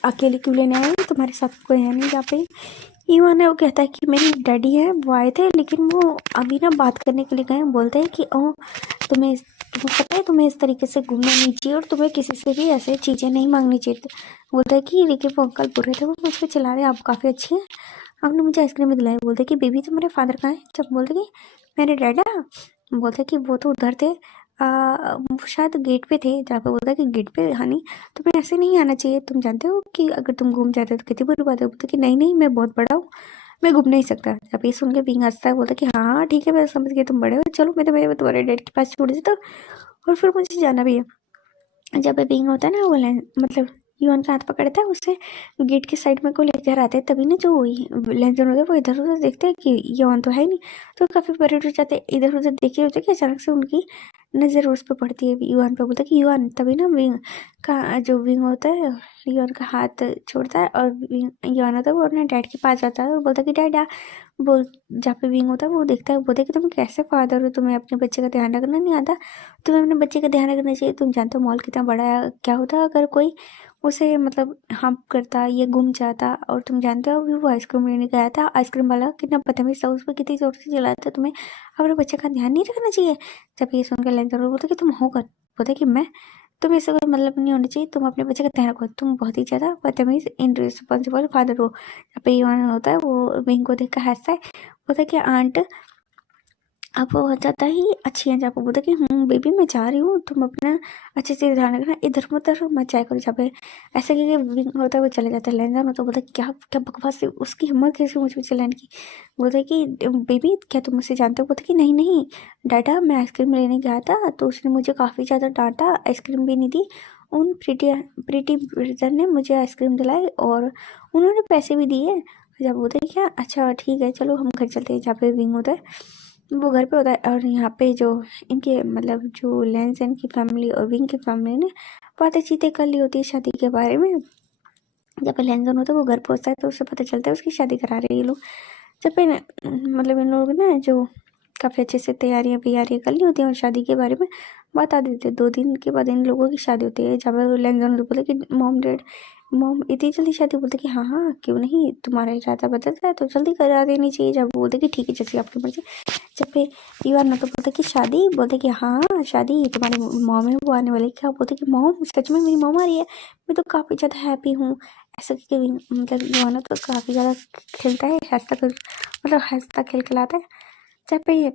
अकेले क्यों लेने आए, तुम्हारे साथ कोई है नहीं। जहाँ पे युवान है वो कहता है कि मेरी डैडी है वो आए थे लेकिन वो अभी ना बात करने के लिए गए। बोलते हैं कि तुम्हें पता है तुम्हें इस तरीके से घूमना नहीं चाहिए और तुम्हें किसी से भी ऐसे चीज़ें नहीं मांगनी चाहिए। बोलता है कि लेकिन वो अंकल बुरे थे, वो मुझ पर चिल्ला रहे आप काफ़ी अच्छे हैं, आपने मुझे आइसक्रीम दिलाई। बोलते कि बेबी तुम्हारे फादर कहाँ हैं। जब बोलते कि मेरे डैडा, बोलते कि वो तो उधर थे, वो शायद गेट पे थे। जहाँ पे बोलता कि गेट पे हनी तुम्हें ऐसे नहीं आना चाहिए, तुम जानते हो कि अगर तुम घूम जाते हो तो कितनी बुरी बात है। बोलते कि नहीं मैं बहुत बड़ा हूँ, मैं घूम नहीं सकता। जब ये सुन के पिंग हंसता है, बोलता कि हाँ ठीक है मैं समझ गई तुम बड़े हो, चलो मैं तुम्हारे डैड के पास छोड़ देता हूँ और फिर मुझे जाना भी है। जब पिंग होता है ना वो मतलब युवान का हाथ पकड़ता है, उससे गेट के साइड में को लेकर आते हैं। तभी ना जो लेंजर होते हैं वो इधर उधर देखते हैं कि युवान तो है नहीं, तो काफ़ी परेड हो जाते हैं। इधर उधर देखे होते कि अचानक से उनकी नज़र उस पर पड़ती है युवान पर। बोलता कि युवान, तभी ना विंग का जो विंग होता है युवान का हाथ छोड़ता है और युवान होता है वो अपने डैड के पास जाता है और बोलता कि डैड बोल। जहाँ पे विंग होता है वो देखता है, बोलता है कि तुम कैसे फादर हो, तुम्हें अपने बच्चे का ध्यान रखना नहीं आता, तुम्हें अपने बच्चे का ध्यान रखना चाहिए। तुम जानते हो मॉल कितना बड़ा है, क्या होता है अगर कोई उसे मतलब हम्प करता, ये घूम जाता। और तुम जानते हो अभी वो आइसक्रीम लेने गया था, आइसक्रीम वाला कितना बदतमीज था, उस पर कितनी जोर से चिल्लाया था, तुम्हें अपने बच्चे का ध्यान नहीं रखना चाहिए। जब ये सुनकर लेंसर बोलता कि तुम हो कर, बोलता कि मैं, तुम इससे कोई मतलब नहीं होना चाहिए, तुम अपने बच्चे का ध्यान रखो, तुम बहुत ही ज्यादा बदतमीज इनरिस्पॉन्सिबल फादर हो। जब पे ईवान होता है वो विंग को देख कर हंसता है, बोलता है कि आंट अब वो हो जाता ही अच्छी है। जब वो बोलता कि बेबी मैं जा रही हूँ, तुम अपना अच्छे से ध्यान रखना, इधर उधर मत जाया करो। जब पे ऐसे करके विंग होता है वो चले जाता है। लेंसर होता है बोलता है क्या क्या बकवास है, उसकी हिम्मत कैसे मुझ पे चिल्लाने की। बोलता है कि बेबी क्या तुम मुझसे जानते हो। बोलता कि नहीं नहीं डाटा, मैं आइसक्रीम लेने गया था तो उसने मुझे काफ़ी ज़्यादा डांटा, आइसक्रीम भी नहीं दी। उन प्रीटी ब्रदर ने मुझे आइसक्रीम दिलाई और उन्होंने पैसे भी दिए। जब बोलते हैं क्या अच्छा ठीक है चलो हम घर चलते हैं। जहाँ पे विंग होता है वो घर पे होता है और यहाँ पे जो इनके मतलब जो लेंस की फैमिली और विंग की फैमिली ने बातें कर ली होती है शादी के बारे में। जब पे लेंस होता है वो घर पहुँचता है तो उससे पता चलता है उसकी शादी करा रहे हैं ये लोग। जब पे मतलब इन लोगों ने जो काफ़ी अच्छे से तैयारियां कर ली होती हैं और शादी के बारे में बता देते हैं। 2 दिन के बाद इन लोगों की शादी होती है। जब लेंस बोलते कि मॉम डैड, मॉम इतनी जल्दी शादी, बोलते कि हाँ हाँ क्यों नहीं, तुम्हारा इरादा बदलता है तो जल्दी करा देनी चाहिए। जब बोलते कि ठीक है जैसे आपकी मर्जी। जब पे युवा ना तो बोलते कि शादी, बोलते कि हाँ शादी, तुम्हारी मॉम है वो आने वाली। क्या बोलते कि मॉम सच में मेरी मॉम आ रही है, मैं तो काफ़ी ज़्यादा हैप्पी हूँ। ऐसा कि मतलब युवा ना तो काफ़ी ज़्यादा खेलता है, हंसता खिलखिलाता है। जब पे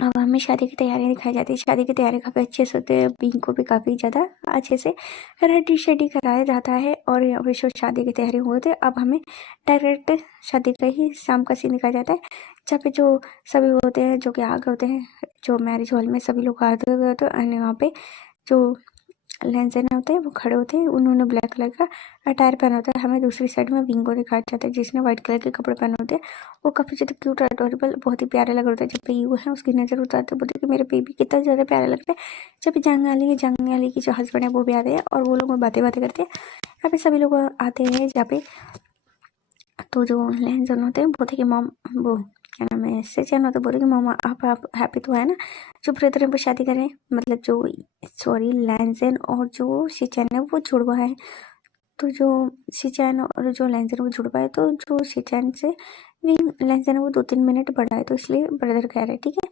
अब हमें शादी की तैयारी दिखाई जाती है। शादी की तैयारी काफ़ी अच्छे से होती है, बींग को भी काफ़ी ज़्यादा अच्छे से रेडी शेडी कराया जाता है और अभी शादी की तैयारी हुई थी। अब हमें डायरेक्ट शादी का ही शाम का सीन दिखाया जाता है, जहाँ पे जो सभी होते हैं जो कि आ गए होते हैं, जो मैरिज हॉल में सभी लोग आते हुए होते हैं। वहाँ पे जो लेंसन होते हैं वो खड़े होते हैं, उन्होंने ब्लैक कलर का अटायर पहना होता है। हमें दूसरी साइड में विंग को दिखाया जाता है जिसने व्हाइट कलर के कपड़े पहने होते हैं। वो काफ़ी ज़्यादा क्यूट अडोरेबल बहुत ही प्यारे लग रहे होते हैं। जब पे यू है उसकी नज़र उतारते बोलते कि मेरे बेबी कितना ज़्यादा प्यारा लगता है। जब जंग अली की जो हस्बैंड है वो भी आते हैं और वो लोग बातें करते हैं। यहाँ पे सभी लोग आते हैं जहाँ पे तो जो लेंसन होते हैं बोलते कि मॉम, वो क्या नाम है सचिन होता है, बोले कि मॉम आप हैप्पी तो है ना, जो ब्रदर है वो शादी करें, मतलब जो सॉरी लेंसन और जो सिचन है वो जुड़वा है। तो जो सिचैन और जो लेंसर वो जुड़ पाए, तो जो सिचैन से भी लेंसर है वो 2-3 मिनट बड़ा है तो इसलिए ब्रदर कह रहे हैं, ठीक है।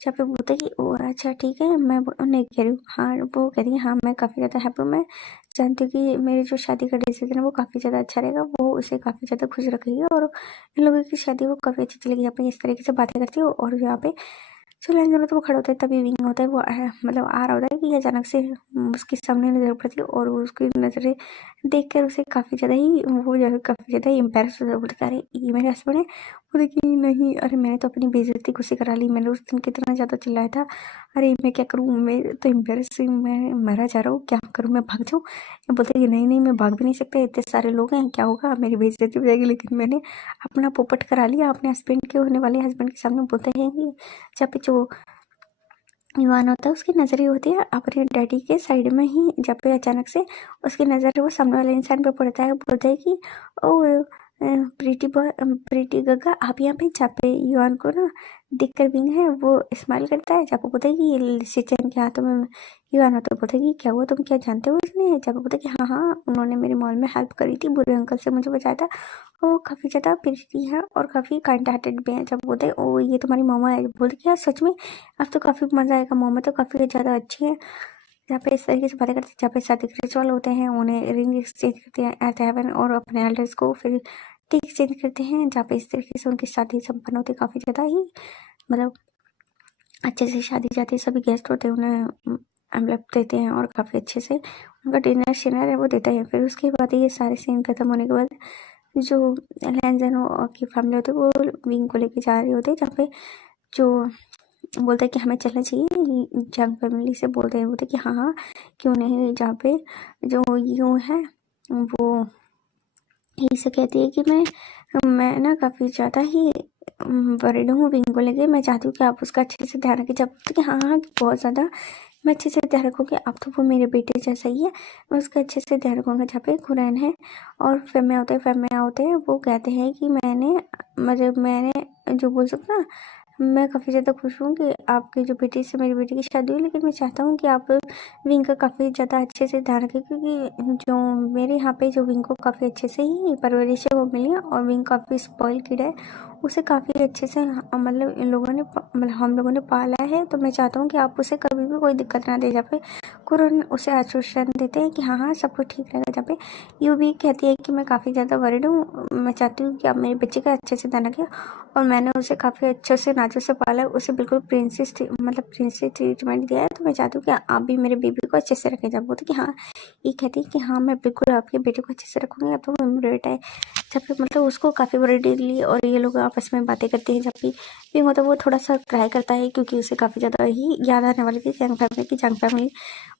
जहाँ पे बोलते कि ओ अच्छा ठीक है, मैं नहीं कह रही हूँ, हाँ वो कह रही है हाँ मैं काफ़ी ज़्यादा हैप्पी हूँ, मैं जानती हूँ कि मेरे जो शादी का डिसीजन है वो काफ़ी ज़्यादा अच्छा रहेगा, वो उसे काफ़ी ज़्यादा खुश रखेगी और इन लोगों की शादी वो काफ़ी अच्छी चलेगी। यहाँ पे इस तरीके से बातें करती हो और यहाँ पे जो लेंस होता है वो खड़ा होता है, तभी विंग होता है वो मतलब आ रहा होता है कि अचानक से उसके सामने नजर पड़ती है और वो उसकी नजरें देखकर उसे काफ़ी ज़्यादा ही वो जो है काफ़ी ज़्यादा ही एम्बेरस हो जाता है। बोलता है अरे ये मेरे हस्बैंड है। बोले कि नहीं, अरे मैंने तो अपनी बेइज्जती खुद से करा ली, मैंने उस दिन कितना ज़्यादा चिल्लाया था, अरे मैं क्या करूँ, मैं तो एम्बेरसिंग, मैं मरा जा रहा हूँ, क्या करूँ, मैं भाग जाऊँ। बोलते कि नहीं नहीं मैं भाग भी नहीं सकता, इतने सारे लोग हैं, क्या होगा, मेरी बेइज्जती हो जाएगी। लेकिन मैंने अपना पोपट करा लिया अपने हस्बैंड के होने वाले हस्बैंड के सामने। बोलते हैं कि जब पे जो युवान होता है उसकी नज़र ही होती है अपने डैडी के साइड में ही। जब पे अचानक से उसकी नज़र वो सामने वाले इंसान पे पड़ता है, बोलता है कि ओ प्रीति गग्गा आप यहाँ पे। जहाँ पे युवान को ना दिखकर विंग है वो स्माइल करता है। जहाँ पे बोलता है कि ये सिचन के हाथों में युवान होता है, बोलता है कि क्या हुआ, तुम क्या जानते हो इसने। जहाँ पे बोलता है कि हाँ हाँ उन्होंने मेरी मॉल में हेल्प करी थी, बुरे अंकल से मुझे बचाया था, वो काफ़ी ज़्यादा प्रीति है और काफ़ी काइंड हार्टेड भी है। जब बोलते हैं ओ ये तुम्हारी मामा है, बोलते कि यार सच में अब तो काफ़ी मज़ा आएगा, मामा तो काफ़ी ज़्यादा अच्छी है। जहाँ पे इस तरीके से बातें करते हैं, जहाँ पे शादी के रिचुअल होते हैं, उन्हें रिंग एक्सचेंज करते हैं एट हेवन और अपने एल्डर्स को फिर टी एक्सचेंज करते हैं। जहाँ पे इस तरीके से उनकी शादी संपन्न होती है, काफ़ी ज़्यादा ही मतलब अच्छे से शादी जाती है। सभी गेस्ट होते हैं उन्हें एमलेट देते हैं और काफ़ी अच्छे से उनका डिनर शिनर है वो देते हैं। फिर उसके बाद ये सारे सीन खत्म होने के बाद जो लैंजनो की फैमिली होती है वो विंग को लेके जा रही होती है, जहाँ पे जो बोलते हैं कि हमें चलना चाहिए। जंग फैमिली से बोलते कि हाँ हाँ क्यों नहीं। जहाँ पे जो यूँ है वो यही से कहती है कि मैं ना काफ़ी ज़्यादा ही वरीड हूँ विंग को लेके, मैं चाहती हूँ कि आप उसका अच्छे से ध्यान रखें। जब कि हाँ हाँ बहुत ज़्यादा मैं अच्छे से ध्यान रखूँगी, अब तो वो मेरे बेटे जैसा ही है, मैं उसका अच्छे से ध्यान रखूँगा। जहाँ पे खुरैन है और फैमिया होते हैं वो कहते हैं कि मैंने जो बोल सकता ना मैं काफ़ी ज़्यादा खुश हूँ कि आपकी जो बेटी से मेरी बेटी की शादी हुई, लेकिन मैं चाहता हूँ कि आप विंग का काफ़ी ज़्यादा अच्छे से ध्यान रखें, क्योंकि जो मेरे यहाँ पे जो विंग को काफ़ी अच्छे से ही परवरिश है वो मिली है, और विंग काफ़ी स्पॉइल किड है, उसे काफ़ी अच्छे से मतलब इन लोगों ने मतलब हम लोगों ने पाला है। तो मैं चाहता हूँ कि आप उसे कभी भी कोई दिक्कत ना दे। जहाँ पे कुरन उसे आश्वासन देते हैं कि हाँ हाँ सब कुछ ठीक रहेगा। जहाँ पे यू भी कहती है कि मैं काफ़ी ज़्यादा वरिड हूँ, मैं चाहती हूँ कि आप मेरे बच्चे का अच्छे से ध्यान रखें, और मैंने उसे काफ़ी अच्छे से नाजुक से पाला है, उसे बिल्कुल प्रिंसेस ट्रीटमेंट दिया है। तो मैं चाहती हूँ कि आप भी मेरे बेबी को अच्छे से रखें। जब बोलते कि हाँ, ये कहती है कि हाँ मैं बिल्कुल आपके बेटे को अच्छे से रखूँगी, अब तो वो मेरा बेटा है। जब पे मतलब उसको काफ़ी बड़ी ली, और ये लोग आपस में बातें करते हैं। जब भी मतलब वो थोड़ा सा क्राई करता है, क्योंकि उसे काफ़ी ज़्यादा ही याद आने वाली थी जंग फैमिली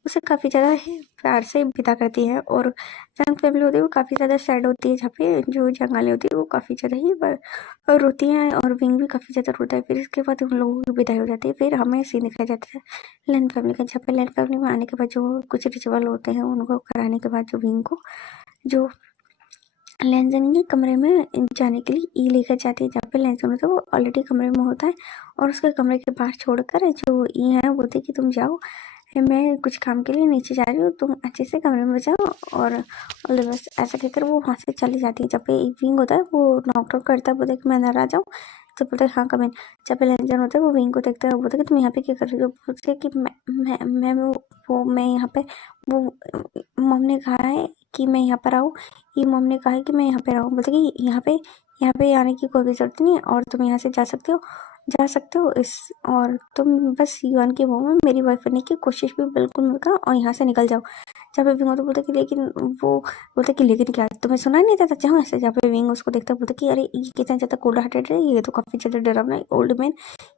उसे काफ़ी ज़्यादा ही प्यार से विदा करती है, और जंग फैमिली होती है वो काफ़ी ज़्यादा सैड होती है। जहाँ पे जो जंगाली होती है वो काफ़ी ज़्यादा ही रोती हैं, और विंग भी काफ़ी ज़्यादा रोता है। फिर इसके बाद उन लोगों की विदाई हो जाती है। फिर हमें सीन दिखाया जाता है लैन फैमिली का। जहाँ पे लैन फैमिली में आने के बाद जो कुछ रिचुअल होते हैं उनको कराने के बाद जो विंग को जो लेंजन के कमरे में जाने के लिए ई लेकर जाती है। जहाँ पे लेंजन होता है वो ऑलरेडी कमरे में होता है, और उसके कमरे के बाहर छोड़कर जो ई है बोलते कि तुम जाओ, मैं कुछ काम के लिए नीचे जा रही हूँ, तुम अच्छे से कमरे में जाओ, और बस ऐसा कहकर वो वहाँ से चली जाती है। जब पे विंग होता है वो नॉक आउट करता है, बोलता है कि मैं अंदर आ जाऊँ। तो बोलते हैं हाँ कम इन। जब पे लेंजन होता है वो विंग को देखता है, बोलता है कि तुम यहाँ पे क्या कर रही हो। बोलते हैं कि मैं यहाँ पे वो मम ने कहा है कि मैं यहाँ पर आऊँ, ये मम ने कहा है कि मैं यहाँ पे रहूँ। बोलते कि यहाँ पे आने की कोई भी ज़रूरत नहीं है, और तुम यहाँ से जा सकते हो इस, और तुम बस युआन की बहू में मेरी वाइफ बनने की कोशिश भी बिल्कुल मत करो, और यहाँ से निकल जाओ। जहाँ पे विंग तो बोलता कि लेकिन वो बोलता कि लेकिन क्या तुम्हें सुना नहीं था जाओ ऐसे। जहाँ पे विंग उसको देखता बोलता कि अरे ये कितना ज़्यादा कोल्ड हार्टेड है, ये तो काफ़ी ज़्यादा डरावना है ओल्ड मैन,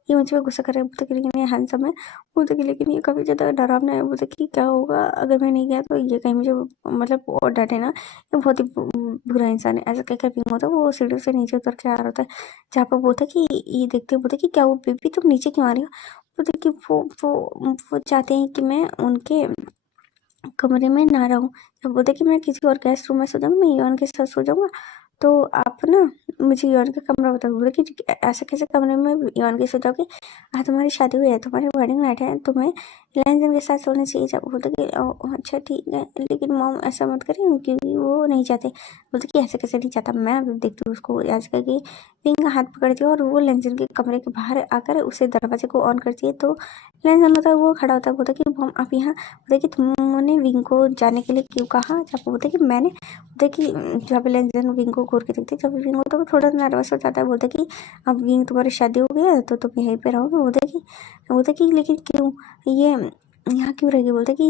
ये मुझ पर गुस्सा कर रहा है। बोलता कि लेकिन ये हैंडसम है। बोलता कि लेकिन ये काफ़ी ज़्यादा डरावना है। बोलता कि क्या होगा अगर मैं नहीं गया तो ये कहीं मुझे मतलब और डांटे ना, ये बहुत ही बुरा इंसान है। ऐसा कहकर विंग होता है वो सीढ़ियों से नीचे उतर के आ रहा होता है। जहाँ पर बोलता कि ये देखते बोलते कि क्या वो बेबी तुम नीचे क्यों आ रही हो। बोलते कि वो चाहते हैं कि मैं उनके कमरे में ना रहूं। जब बोलते कि मैं किसी और गेस्ट रूम में सो जाऊंगा, मैं योन के साथ सो जाऊंगा, तो आप ना मुझे योन का कमरा बताओ। बोले कि ऐसा कैसे कमरे में योन के सो जाओगे, हाँ तुम्हारी शादी हुई है, तुम्हारी वेडिंग नाइट है, तुम्हें लैंजन के साथ सोना चाहिए। जब बोलते कि अच्छा ठीक है, लेकिन मॉम ऐसा मत करें क्योंकि वो नहीं चाहते। बोलते कि ऐसे कैसे नहीं चाहता, मैं अभी देखती हूँ उसको। आज करके पिंग का हाथ पकड़ती है और वो लैंजन के कमरे के बाहर आकर उसे दरवाजे को ऑन करती है। तो लैंजन होता है वो खड़ा होता है, बोलता कि मॉम आप यहाँ। बोलते कि तुमने विंग को जाने के लिए क्यों कहा। जब बोलते कि मैंने बोलते कि जब लेंजन विंग को घूर के देखते, जब विंग होता है वो थोड़ा नर्वस हो जाता है। बोलते कि अब विंग तुम्हारी शादी हो गई है तो तुम यहीं पे रहोगे। बोलते कि लेकिन क्यों ये यहाँ क्यों रहेगी। बोलते कि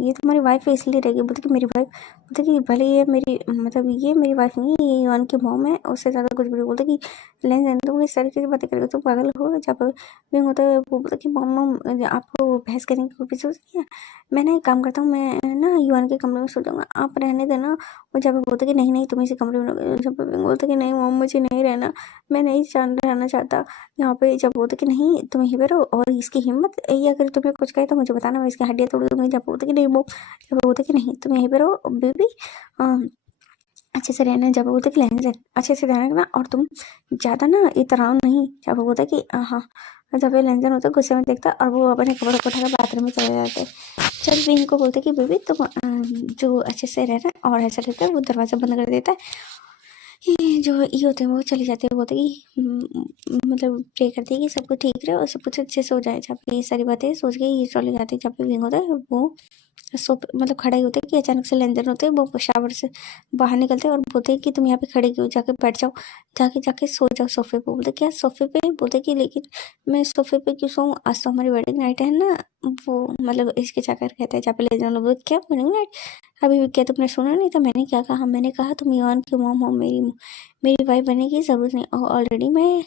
ये तुम्हारी वाइफ है इसलिए रहेगी। बोलते कि मेरी वाइफ। बोलते कि भले ये मेरी मतलब ये मेरी वाइफ नहीं है, ये योन की मॉम है, उससे ज़्यादा कुछ भी। बोलते कि लेंजन तुम इस तरीके से बातें करेगा तुम पागल हो। जब विंग होता है वो बोलता कि मॉम आपको बहस करने की कोई जरूरत नहीं है, मैं ना एक काम करता हूँ, मैं ना युआन के कमरे में सो जाऊंगा, आप रहने देना। और जब बोलते कि नहीं नहीं तुम इसी कमरे में रहोगे। जब बोलते कि नहीं मॉम मुझे नहीं रहना, मैं नहीं रहना चाहता यहाँ पे। जब बोलते कि नहीं तुम यहीं पे रहो, और इसकी हिम्मत ये अगर तुम्हें कुछ कहे तो मुझे बताना, मैं इसकी हड्डियाँ तोड़ दूंगी। जब बोलते कि नहीं मॉम, जब बोलते कि नहीं तुम यहीं पे रहो बेबी, अच्छे से रहना। जब बोलते कि लेने अच्छे से ध्यान रखना, और तुम ज़्यादा ना इतराओ नहीं। जब बोलता कि हाँ, जब ये लेंजन होता है गुस्से में देखता, और वो अपने कपड़े को उठाकर बाथरूम में चले जाते। चल विंग को बोलते कि बेबी तुम जो अच्छे से रहना, और ऐसा रहता है वो दरवाज़ा बंद कर देता है। ये जो ये होते हैं वो चले जाते हैं। बोलते कि मतलब प्रे करते हैं कि सब कुछ ठीक रहे और सब कुछ अच्छे से हो जाए। जब ये सारी बातें सोच के ये चले जाते हैं। जब भी विंग होता है वो मतलब खड़ा ही होता है कि अचानक से लेंजन होते हैं वो शावर से बाहर निकलते हैं और बोलते हैं कि तुम यहाँ पे खड़े क्यों, जाके बैठ जाओ, जाके सो जाओ सोफे पे। बोलते क्या सोफे पे। बोलते कि लेकिन मैं सोफे पे क्यों सोऊं, आज तो हमारी वेडिंग नाइट है ना। वो मतलब इसके जाकर कहता है जहाँ पे लेंजन लोग क्या वेडिंग नाइट, अभी भी क्या तुमने सुना नहीं था मैंने क्या कहा। मैंने कहा तुम युआन की मॉम हो, मेरी वाइफ बनने की जरूरत नहीं, ऑलरेडी मैं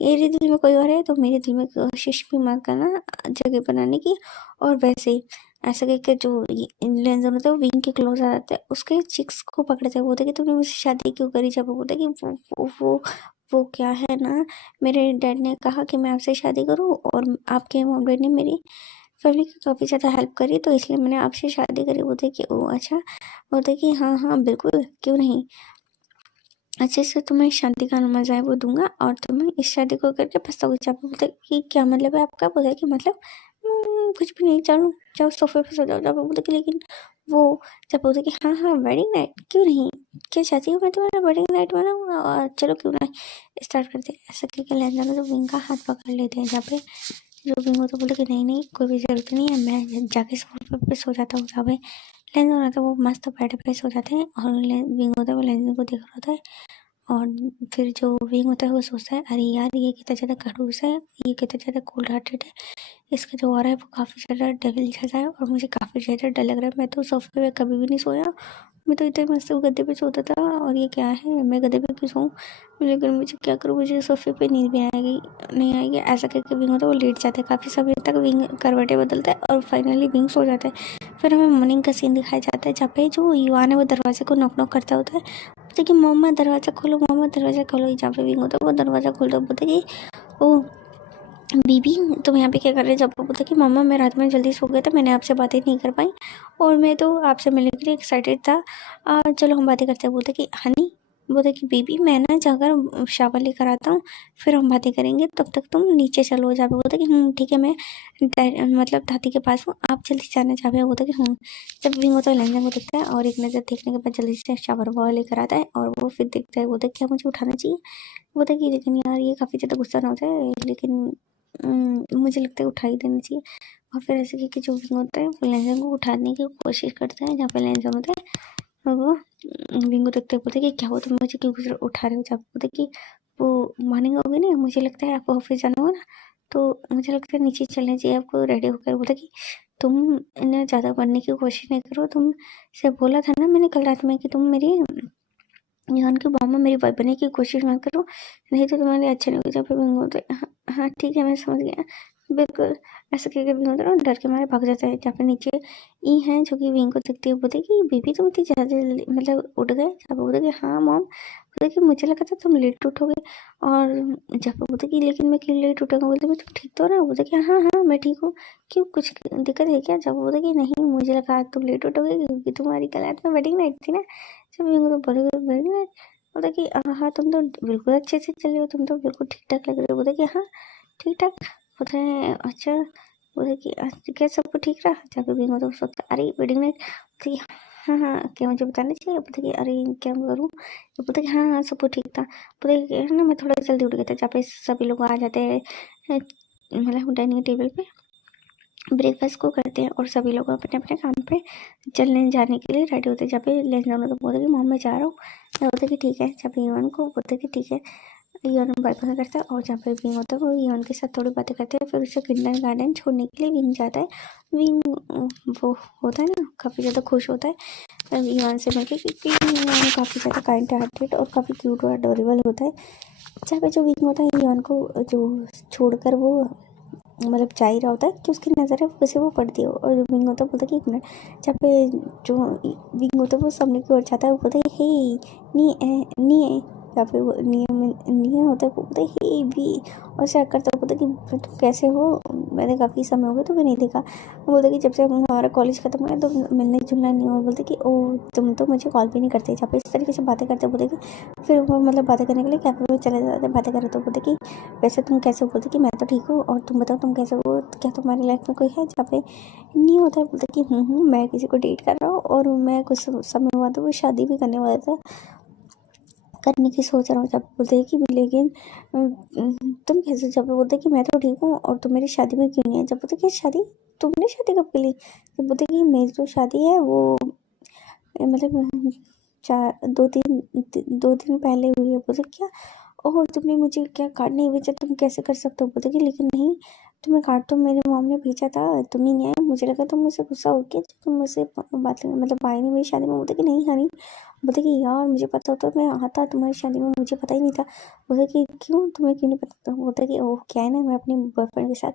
मेरे दिल में कोई और है, तो मेरे दिल में कोशिश भी मत करना जगह बनाने की। और वैसे ही ऐसा करके जो लेंजर होता है वो विंग के क्लोज आ जाता है, उसके चिक्स को पकड़ते हैं। बोलते कि तुमने मुझसे शादी क्यों करी। जब वो बोलते कि वो क्या है ना, मेरे डैड ने कहा कि मैं आपसे शादी करूं, और आपके मॉम डैड ने मेरी फैमिली की काफ़ी ज़्यादा हेल्प करी, तो इसलिए मैंने आपसे शादी करी। बोलते कि ओ अच्छा। बोलते कि हाँ हाँ बिल्कुल क्यों नहीं। अच्छे से तुम्हें शादी का मजा है वो दूंगा और तुम्हें इस शादी को करके पछताओगे। चापा बोलता है कि क्या मतलब है आपका? बोला कि मतलब कुछ भी नहीं, चलो जाओ सोफे पे सो जाओ। चापा बोलता कि लेकिन वो, चापा बोलता कि हाँ हाँ वेडिंग नाइट क्यों नहीं, क्या चाहती हो मैं तुम्हारा वेडिंग नाइट बनाऊँ, और चलो क्यों ना स्टार्ट करते हैं। ऐसा करके लहंगा तो विंग का हाथ पकड़ लेते हैं। जहाँ पे जो विंग होता बोलता कि नहीं नहीं कोई भी जरूरत नहीं है, मैं जाके सोफे पे सो जाता हूँ। जहाँ पे लेंस होता है वो मस्त बेड पे सो जाते हैं और विंग होता है वो लेंस को देख रहा होता है। और फिर जो विंग होता है वो सोचता है अरे यार ये कितना ज़्यादा खड़ूस है, ये कितना ज़्यादा कोल्ड हार्टेड है, इसका जो ऑरा है वो काफ़ी ज़्यादा डेविल जैसा है और मुझे काफ़ी ज़्यादा डर लग रहा है। मैं तो सोफे पे कभी भी नहीं सोया, मैं तो इतने मस्त गद्दे पे सोता था और ये क्या है, मैं गद्दे पे क्यों सोऊं, लेकिन मुझे क्या करूँ, मुझे सोफे पे नींद भी आएगी नहीं आएगी। ऐसा करके विंग होता है वो लेट जाता है, काफ़ी समय तक विंग करवटें बदलता है और फाइनली विंग सो जाता है। फिर हमें मॉर्निंग का सीन दिखाया जाता है जहाँ पे जो युवान है वो दरवाजे को नॉक नॉक करता होता है। बोलते कि मोहम्मद दरवाज़ा खोलो, मोहम्मद दरवाज़ा खोलो। जहाँ पे विंग होता है वो दरवाज़ा खोलता, बोलते कि ओ बीबी तुम यहाँ पे क्या कर रहे हो? जब वो बोलता कि मम्मा मैं रात में जल्दी सो गया था, मैंने आपसे बातें नहीं कर पाई और मैं तो आपसे मिलने के लिए एक्साइटेड था, चलो हम बातें करते हैं। बोलते कि हनी, बोलते कि बीबी मैं ना जाकर शावर लेकर आता हूँ, फिर हम बातें करेंगे, तब तक तुम नीचे चलो। जहाँ पे बोलते कि ठीक है मैं मतलब दादी के पास हूँ, आप जल्दी जाना। जहाँ पे बोलते कि जब विंग होता है लहंगा को देखता है और एक नज़र देखने के बाद जल्दी से शावर वॉवर लेकर आता है और वो फिर देखता है, बोलता है क्या मुझे उठाना चाहिए? बोलता है कि लेकिन यार ये काफ़ी ज़्यादा गुस्सा ना होता है, लेकिन मुझे लगता है उठा ही देना चाहिए। और फिर ऐसे करके जो विंग होता है वो लहंगा को उठाने की कोशिश करता है। जहाँ पे लहंगा होता है और वो विंग को देखते बोलते कि क्या हुआ, तुम मुझे क्यों उठा रहे हो? जहाँ पे बोलते कि वो मॉर्निंग होगी ना, मुझे लगता है आपको ऑफिस जाना होगा ना, तो मुझे लगता है नीचे चलना चाहिए आपको रेडी होकर। बोलता कि तुम इन्हें ज़्यादा बनने की कोशिश नहीं करो, तुम से बोला था ना मैंने कल रात में कि तुम मेरी यहाँ के मामा मेरी वाइफ बनने की कोशिश मत करो, नहीं तो तुम्हारे अच्छे नहीं होगे। जब विंग होते हाँ हाँ ठीक है मैं समझ गया, बिल्कुल। ऐसा करके विंग होता है ना डर के मारे भाग जाता है। जहाँ पे नीचे ई है जो कि विंग को देखते हुए बोलते कि बीबी तुम इतनी ज़्यादा जल्दी मतलब उठ गए? जहाँ पे बोलते कि हाँ मॉम, बोलते कि मुझे लगा था तुम लेट उठोगे। और जहाँ पे बोलते कि लेकिन मैं क्यों लेट उठूंगा? बोलते कि तुम ठीक तो ना? बोलते कि हाँ हाँ मैं ठीक हूँ, क्यों कुछ दिक्कत है क्या? जब बोलते कि नहीं मुझे लगा आज तुम लेट उठोगे क्योंकि तुम्हारी कल रात में वेडिंग नाइट थी ना। जब विंग तो बोले वेडिंग नाइट, बोला कि हाँ तुम तो बिल्कुल अच्छे से चले हो, तुम तो बिल्कुल ठीक ठाक लग रहे हो। बोला कि हाँ ठीक ठाक। बोलते हैं अच्छा, बोले कि क्या सबको ठीक रहा? जब भी तो सोचता अरे वेडिंग नाइट, बोलते कि हाँ हाँ क्या मुझे बताना चाहिए? बोलते कि अरे क्या करूँ? तो बोलते कि हाँ हाँ सबको ठीक था। बोले कि ना मैं थोड़ा जल्दी उठ गया था। जहाँ पे सभी लोग आ जाते हैं मतलब डाइनिंग टेबल पे ब्रेकफास्ट को करते हैं और सभी लोग अपने अपने काम पे चलने जाने के लिए रेडी होते हैं। जब भी लेने जाना तो बोलते कि मॉम मैं जा रहा हूँ, मैं बोलते कि ठीक है। जब यून को बोलते कि ठीक है, यून बाय बाय करता है और जहाँ पे विंग होता है वो यून के साथ थोड़ी बातें करते हैं। फिर उसे किंडर गार्डन छोड़ने के लिए विंग जाता है। विंग वो होता है ना काफ़ी ज़्यादा खुश होता है यून से मिलकर, क्योंकि यून काफ़ी ज़्यादा काइंड हार्टेड और काफ़ी क्यूट और अडोरेबल होता है। जहाँ पे जो विंग होता है यून को जो छोड़कर वो मतलब जा ही रहा होता है कि उसकी नज़र है वैसे वो पड़ती है और विंग होता है बोलता है कि एक मिनट। जहाँ पे जो विंग होता है वो सामने की ओर जाता है, वो बोलता है हे नी है। जहाँ पे वो निये होता है वो बोलता है हे भी, और चेक करता है बोलता है कि तुम कैसे हो, मैंने काफ़ी समय हो गया तुम्हें नहीं देखा। वो बोलता है कि जब से हमारा कॉलेज खत्म हुआ है तो मिलने जुलना नहीं हुआ। बोलते कि ओ तुम तो मुझे कॉल भी नहीं करते। जहाँ पे इस तरीके से बातें करते बोलते कि फिर वो मतलब बातें करने के लिए कैफे में चले जाते हैं, बातें करे तो बोलते कि वैसे तुम कैसे हो? बोलते कि मैं तो ठीक हूँ और तुम बताओ तुम कैसे हो, क्या तुम्हारी लाइफ में कोई है? जहाँ पे नहीं होता है बोलते कि मैं किसी को डेट कर रहा हूँ और मैं कुछ समय बाद वो शादी भी करने वाला था, करने की सोच रहा हूँ। जब बोलते हैं कि लेकिन तुम कैसे? जब बोलते कि मैं तो ठीक हूँ और तुम मेरी शादी में क्यों नहीं है? जब बोलते कि शादी, तुमने शादी कब के लिए? जब बोलते कि मेरी जो शादी है वो मतलब 2 दिन पहले हुई है। बोलते क्या? ओह तुमने मुझे क्या कार्ड नहीं भेजा, तुम कैसे कर सकते हो? बोलते कि लेकिन नहीं, तुम्हें कार्ड तो मेरे मॉम ने भेजा था, तुम ही नहीं आए। मुझे लगा तुम मुझसे गुस्सा हो गया, तुम मुझसे बात मतलब आए नहीं मेरी शादी में। बोलते कि नहीं हनी, बोलते कि यार मुझे पता होता मैं आता तुम्हारी शादी में, मुझे पता ही नहीं था। बोलते कि क्यों, तुम्हें क्यों नहीं पता था? बोलते कि ओह क्या है ना, मैं अपने बॉयफ्रेंड के साथ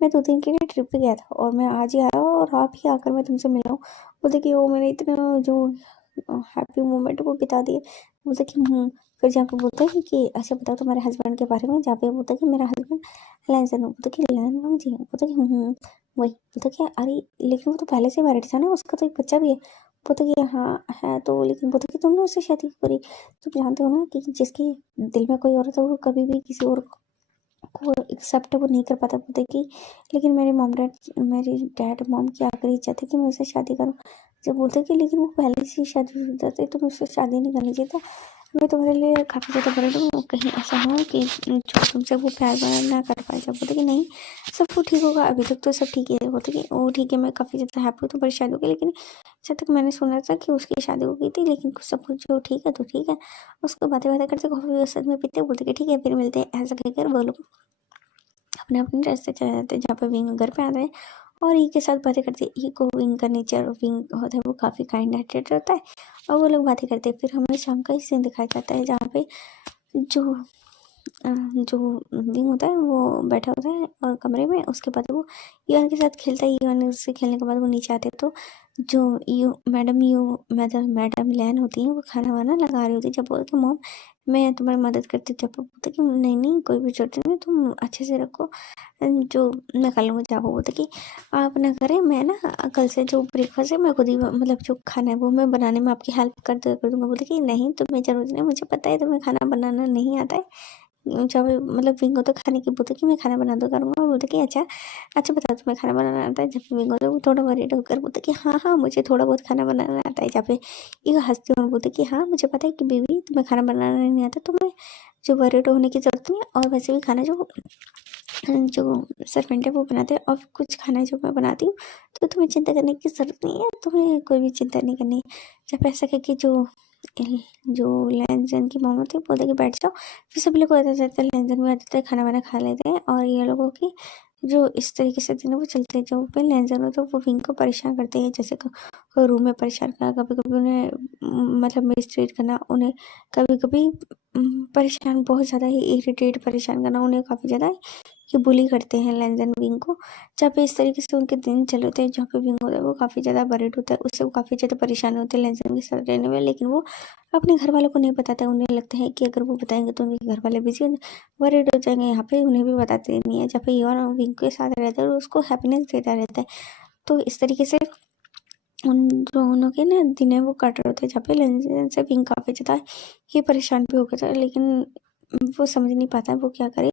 मैं 2 दिन के लिए ट्रिप पे गया था और मैं आज ही आया और आप ही आकर मैं तुमसे मिला हूँ। बोलते कि ओ मैंने इतना जो हैप्पी मोमेंट वो बिता दिए। बोलते कि फिर जहाँ पे बोलते हैं कि अच्छा बताओ तुम्हारे हस्बैंड के बारे में। जहाँ पे बोलता है कि मेरा हस्बैंड लैंसन हो। बोलते कि लैंसन जी, बोलते कि वही। बोलते कि अरे लेकिन वो तो पहले से मैरिड था ना, उसका तो एक बच्चा भी है। बोलते कि हाँ है, तो लेकिन बोलते कि तुमने उससे शादी क्यों करी? तुम जानते हो ना कि जिसके दिल में कोई और होता है वो कभी भी किसी और को एक्सेप्ट वो नहीं कर पाता। बोलते कि लेकिन मेरे डैड मॉम की आखिरी इच्छा थी कि मैं उससे शादी करूँ। जब बोलते कि लेकिन वो पहले से ही शादीशुदा थे, तो मुझसे शादी नहीं करनी चाहिए था। मैं तुम्हारे लिए काफ़ी ज़्यादा वर्ried हूँ, कहीं ऐसा ना हो कि जो तुमसे वो प्यार व्यार ना कर पाए। जब बोलते कि नहीं, सब कुछ ठीक होगा, अभी तक तो सब ठीक है। बोलते कि ओ ठीक है, मैं काफ़ी ज़्यादा हैप्पी हूँ तुम्हारी शादी हो गई, लेकिन जब तक मैंने सुना था कि उसकी शादी हो गई थी, लेकिन कुछ सब कुछ जो ठीक है तो ठीक है। उसको बातें करते कॉफ़ी साथ में पीते, बोलते कि ठीक है फिर मिलते हैं। ऐसा कहकर वो लोग अपने अपने रास्ते चले जाते हैं। जहाँ पे विंग घर पे आता है और ई के साथ बातें करते हैं। ई को विंग का नेचर विंग होता है, वो काफ़ी काइंड हार्टेड रहता है और वो लोग बातें करते हैं। फिर हमें शाम का ही सीन दिखाया जाता है जहाँ पे जो जो विंग होता है वो बैठा होता है और कमरे में। उसके बाद वो यूएन के साथ खेलता है। यूएन से खेलने के बाद वो नीचे आते हैं, तो जो मैडम लैन होती है वो खाना वाना लगा रही होती है। जब बोलते कि मॉम मैं तुम्हारी मदद करती हूँ, जब वो बोलते कि नहीं नहीं कोई भी जरूरत नहीं, तुम अच्छे से रखो, जो मैं कर लूँगा। जब वो बोलते कि आप ना करें, मैं ना कल से जो ब्रेकफास्ट है मैं खुद ही मतलब जो खाना है वो मैं बनाने में आपकी हेल्प कर दूंगा। बोलते कि नहीं तुम्हें जरूरत नहीं, मुझे पता है तुम्हें खाना बनाना नहीं आता है। जब मतलब विंगो तो खाने की बोलते कि मैं खाना बना दो करूँगा। बोलते कि अच्छा अच्छा बताओ तुम्हें खाना बनाना आता है? जब विंगो तो वो थोड़ा वरीड होकर बोलते कि हाँ हाँ मुझे थोड़ा बहुत खाना बनाना आता है। जहाँ पे ये हंसते हुए बोलते कि हाँ मुझे पता है कि बेबी तुम्हें खाना बनाना नहीं आता, तुम्हें जो वरीड होने की जरूरत नहीं है। और वैसे भी खाना जो सर्वेंट है वो बनाते हैं, और कुछ खाना जो मैं बनाती हूँ, तो तुम्हें चिंता करने की जरूरत नहीं है, तुम्हें कोई भी चिंता नहीं करनी है। जब ऐसा कह के जो लेंजन की मॉम होती है बोलते कि बैठ जाओ। फिर सभी लोग आ जाते हैं, लेंजन भी आ जाते हैं, खाना वाना खा लेते हैं। और ये लोगों की जो इस तरीके से दिन वो चलते हैं। जो पे लेंजन होते हैं वो विंग को परेशान करते हैं, जैसे रूम में परेशान करना, कभी कभी उन्हें मतलब मिसट्रीट करना, उन्हें कभी कभी परेशान बहुत ज़्यादा ही इरिटेट परेशान करना, उन्हें काफ़ी ज़्यादा ये बुली करते हैं लेंजन विंग को। जहाँ पे इस तरीके से उनके दिन चले होते हैं। जहाँ पे विंग होता है वो काफ़ी ज़्यादा वरीड होता है, उससे वो काफ़ी ज़्यादा परेशान होते हैं लेंजन के साथ रहने में, लेकिन वो अपने घर वालों को नहीं बताता है। उन्हें लगता है कि अगर वो बताएंगे तो उनके घर वाले बिजी वरीड हो जाएंगे। यहाँ पे उन्हें भी बताते नहीं है। जहाँ पे ये और विंग के साथ रहता है और उसको हैप्पीनेस देता रहता है। तो इस तरीके से उन दोनों के ना दिन है वो कट रहे होते हैं। जहाँ पे लेंजन से विंग काफ़ी ज़्यादा ही परेशान भी हो गया था, लेकिन वो समझ नहीं पाता है वो क्या करे,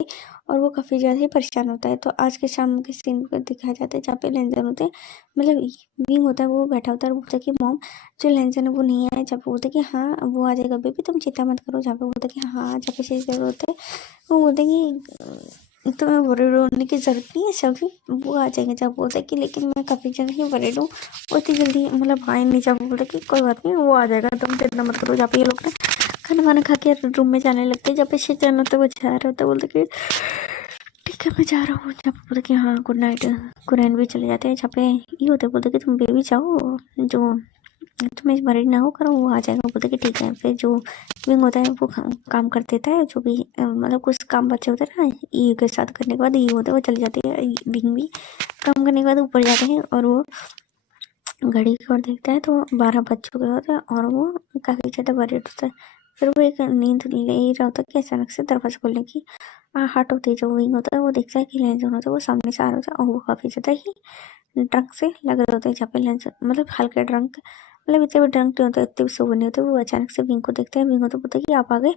और वो काफ़ी ज़्यादा ही परेशान होता है। तो आज के शाम के सीन को दिखाया जाता है जहाँ पे लेंजन होते हैं, मतलब विंग होता है वो बैठा होता है और बोलता है कि मॉम जो लेंजन है वो नहीं आया। जब बोलते कि हाँ वो आ जाएगा बेबी तुम चिंता मत करो। जहाँ पे बोलते कि हाँ जहाँ पे सही जरूरत है वो बोलते कि तुम्हें वरीड होने की ज़रूरत नहीं है, सभी वो आ जाएंगे। जब बोलते कि लेकिन मैं काफ़ी ज़्यादा ही वरीड हूँ, उतनी जल्दी मतलब आए नहीं। जब बोलते कि कोई बात नहीं वो आ जाएगा, तुम चिंता मत करो। जहाँ पे ये लोग ना खाना वाना खा के रूम में जाने लगते हैं। जब पे शेजन होता है वो जा रहा होता है, बोलते कि ठीक है मैं जा रहा हूँ। जब बोलते कि हाँ गुड नाइट, कुरैन भी चले जाते हैं। जहाँ पे ये होता है बोलते कि तुम बेबी जाओ, जो तुम्हें वरीड ना हो करो वो आ जाएगा। बोलते कि ठीक है। फिर जो विंग होता है वो काम कर देता है, जो भी मतलब कुछ काम बच्चे होते हैं ना ई के साथ करने के बाद ई होते हैं वो चले जाते हैं। विंग भी काम करने के बाद ऊपर जाते हैं और वो घड़ी की ओर देखता है तो 12 बज चुके होते हैं और वो काफ़ी ज़्यादा वरीड होता है। फिर वो एक नींद ले ही रहा होता है कि अचानक से दरवाजा खोलने की आहट होती है। जो विंग होता है वो देखता है कि लेंजन होता है वो सामने से आ रहा होता है और वो काफ़ी ज़्यादा ही ड्रंक से लग रहे होते हैं। जहाँ पे लेंजन मतलब हल्के ड्रंक, मतलब इतने भी ड्रंक नहीं होते, इतने भी सोबर नहीं होते। वो अचानक से विंग को देखते हैं। विंग होता बोलता है कि आप आ गए,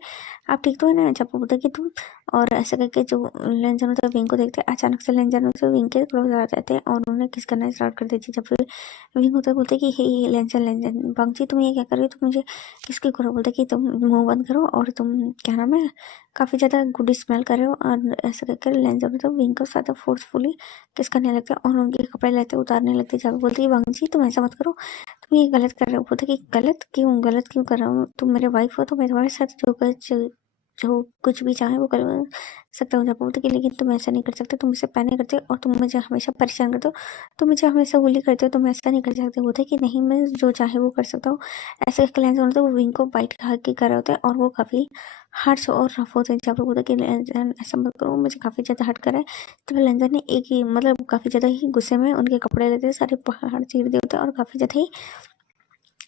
आप ठीक तो है ना? जब वो बोलता है कि तुम, और ऐसा करके जो लेंजन होता है विंग को देखते हैं। अचानक से लेंजन होता है विंग के क्लोज आ जाते हैं और उन्हें किस करना स्टार्ट कर देती है। जब फिर विंग होता है बोलते कि हे लेंजन लेंजन बंची तुम ये क्या कर रही हो? तुम मुझे किसकी करो? बोलते कि तुम मुंह बंद करो और तुम क्या नाम है काफ़ी ज़्यादा गुड स्मेल कर रहे हो। और ऐसा कहकर लेंजन होता है विंग को ज़्यादा फोर्सफुली किस करने लगते हैं और उनके कपड़े लेते उतारने लगते हैं। जब बोलते कि बंची तुम ऐसा मत करो, तुम ये गलत कर रहे हो। बोलते कि गलत क्यों कर रहा हूँ? तुम मेरे वाइफ हो तो मैं तुम्हारे साथ जो कुछ भी चाहे वो कर सकता हूँ। जब बोलते कि लेकिन तुम ऐसा नहीं कर सकते, तुम मुझसे प्यार नहीं करते और तुम मुझे हमेशा परेशान करते हो, तुम मुझे हमेशा बुली करते हो, तुम ऐसा नहीं कर सकते। बोलते कि नहीं मैं जो चाहे वो कर सकता हूँ। ऐसे क्लाइंस होते हैं वो विंग को बाइट खा के कर रहे होते हैं और वो काफ़ी हार्श और रफ होते हैं। जब बोलते कि लेंजन ऐसा मत करो, मुझे काफ़ी ज़्यादा हर्ट करा है। तो लेंजन ने एक ही मतलब काफ़ी ज़्यादा ही गुस्से में उनके कपड़े लेते हैं, सारे पहाड़ चीर दिए होते हैं और काफ़ी ज़्यादा ही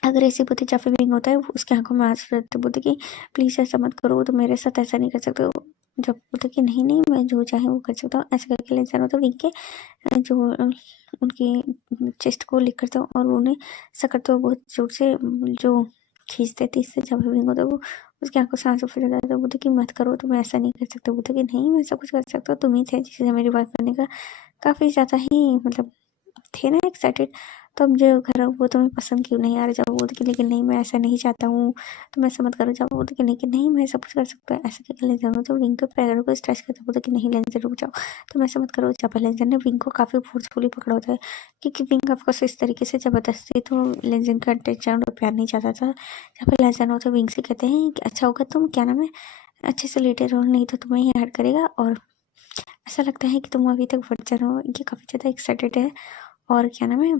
अग्रेसिव होते। जब विंग होता है उसके आंखों में आंसू रहते, बोलते कि प्लीज़ ऐसा मत करो, तो मेरे साथ ऐसा नहीं कर सकते हो। जब बोलते कि नहीं नहीं मैं जो चाहे वो कर सकता हूँ, ऐसे करके लेंसर होता है विंग के जो उनकी चेस्ट को लिख करता हूँ और उन्हें ऐसा करते हुए बहुत जोर से जो खींचते थे, इससे जब विंग होता है वो उसकी आंखों से आंसू फिर जाता है। बोलते कि मत करो, तुम ऐसा नहीं कर सकते। बोलते कि नहीं मैं सब कुछ कर सकता हूँ, तुम ही थे जिसे मेरी वाइफ बनने का काफ़ी ज़्यादा ही मतलब थे ना एक्साइटेड। तो अब जो घर वो तुम्हें पसंद क्यों नहीं आ रहा? जब वो बोलते कि लेकिन नहीं मैं ऐसा नहीं चाहता हूँ, तुम ऐसा मत करो। जब वो बोलते कि लेकिन नहीं मैं सब कुछ कर सकता हूँ, ऐसे क्या लेंजर हो तो विंग के पैरों को स्ट्रेच करते बोलते कि नहीं लेंजर रुक जाओ, तुम ऐसा मत करो। जब लेंजर ने विंग को काफ़ी फोर्सफुली पकड़ा होता है क्योंकि विंग ऑफकोर्स इस तरीके से जबरदस्ती तो लेंजर का अटेंशन और प्यार नहीं चाहता था। जब लेंजर होता विंग से कहते हैं कि अच्छा होगा तुम क्या नाम है अच्छे से लेटे रहो, नहीं तो तुम्हें ही हर्ट करेगा और ऐसा लगता है कि तुम अभी तक वर्जन हो। ये काफ़ी ज़्यादा एक्साइटेड है और क्या नाम है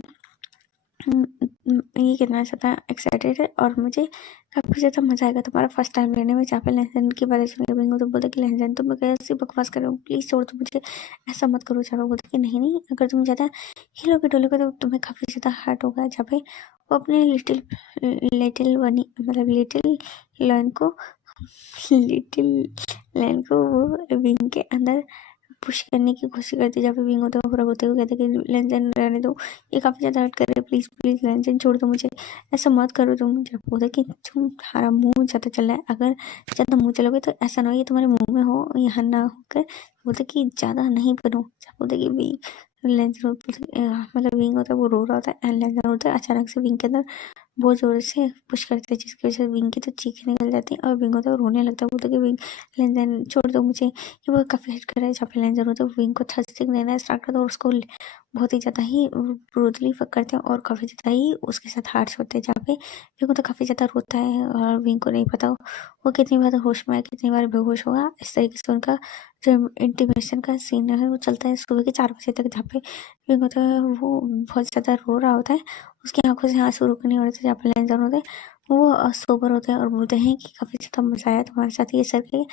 ये कितना ज़्यादा एक्साइटेड है और मुझे काफ़ी ज़्यादा मज़ा आएगा तुम्हारा फर्स्ट टाइम लेने में। जहाँ पे लहजन की बातें सुन के तो बोलते कि लहजन तुम कैसे बकवास कर रहे हो, प्लीज़ छोड़ दो मुझे, ऐसा मत करो। जहाँ पे बोलते कि नहीं नहीं अगर तुम ज़्यादा हिलोगे डोलोगे तो तुम्हें काफ़ी ज़्यादा हर्ट होगा। जहाँ पे वो अपने लिटिल लिटिल बनी मतलब लिटिल लर्न को लिटिल लर्न को वो विंग के अंदर पुश करने की कोशिश करती है। जहाँ पे विंग होता है होते हुए कहते कि लेंजन रहने दो, ये काफ़ी ज़्यादा हर्ट कर रहे हैं, प्लीज़ प्लीज़ लेंजन छोड़ दो मुझे, ऐसा मत करो तुम। जब बोलते कि तुम्हारा मुंह ज़्यादा चल रहा है, अगर ज़्यादा मुंह चलोगे तो ऐसा ना हो ये तुम्हारे मुंह में हो यहाँ ना होकर। बोलते कि ज़्यादा नहीं बनो। जब बोलते कि लेंजन मतलब विंग होता है वो रो रहा होता है एंड लेंजन होता है अचानक से विंग के अंदर बहुत ज़ोर से पुश करते हैं जिसकी वजह से विंग की तो चीखें निकल जाती हैं और विंग होता है वो रोने लगता है। बोलते कि विंग लेंजन छोड़ दो मुझे, ये वो काफ़ी हर्ट कर रहा है। जहाँ पे लेंजर होता है विंग को थ्रस्टिंग देना स्टार्ट करता है और उसको बहुत ही ज़्यादा ही ब्रूटली फक करते हैं और काफ़ी ज़्यादा ही उसके साथ हार्श होते हैं। जहाँ पे विंग तो काफ़ी ज़्यादा रोता है और विंग को नहीं पता वो कितनी बार होश में है कितनी बार बेहोश होगा। इस तरीके से उनका जो इंटीमेशन का सीन है वो चलता है सुबह के 4 बजे तक। जहाँ पे विंग होता है वो बहुत ज़्यादा रो रहा होता है, उसकी आंखों से आंसू रुक नहीं हो रहे थे। जहाँ पे लेंजर होते हैं वो सोबर होते हैं और बोलते हैं कि काफ़ी ज़्यादा मज़ा आया तुम्हारे साथ ये सर के,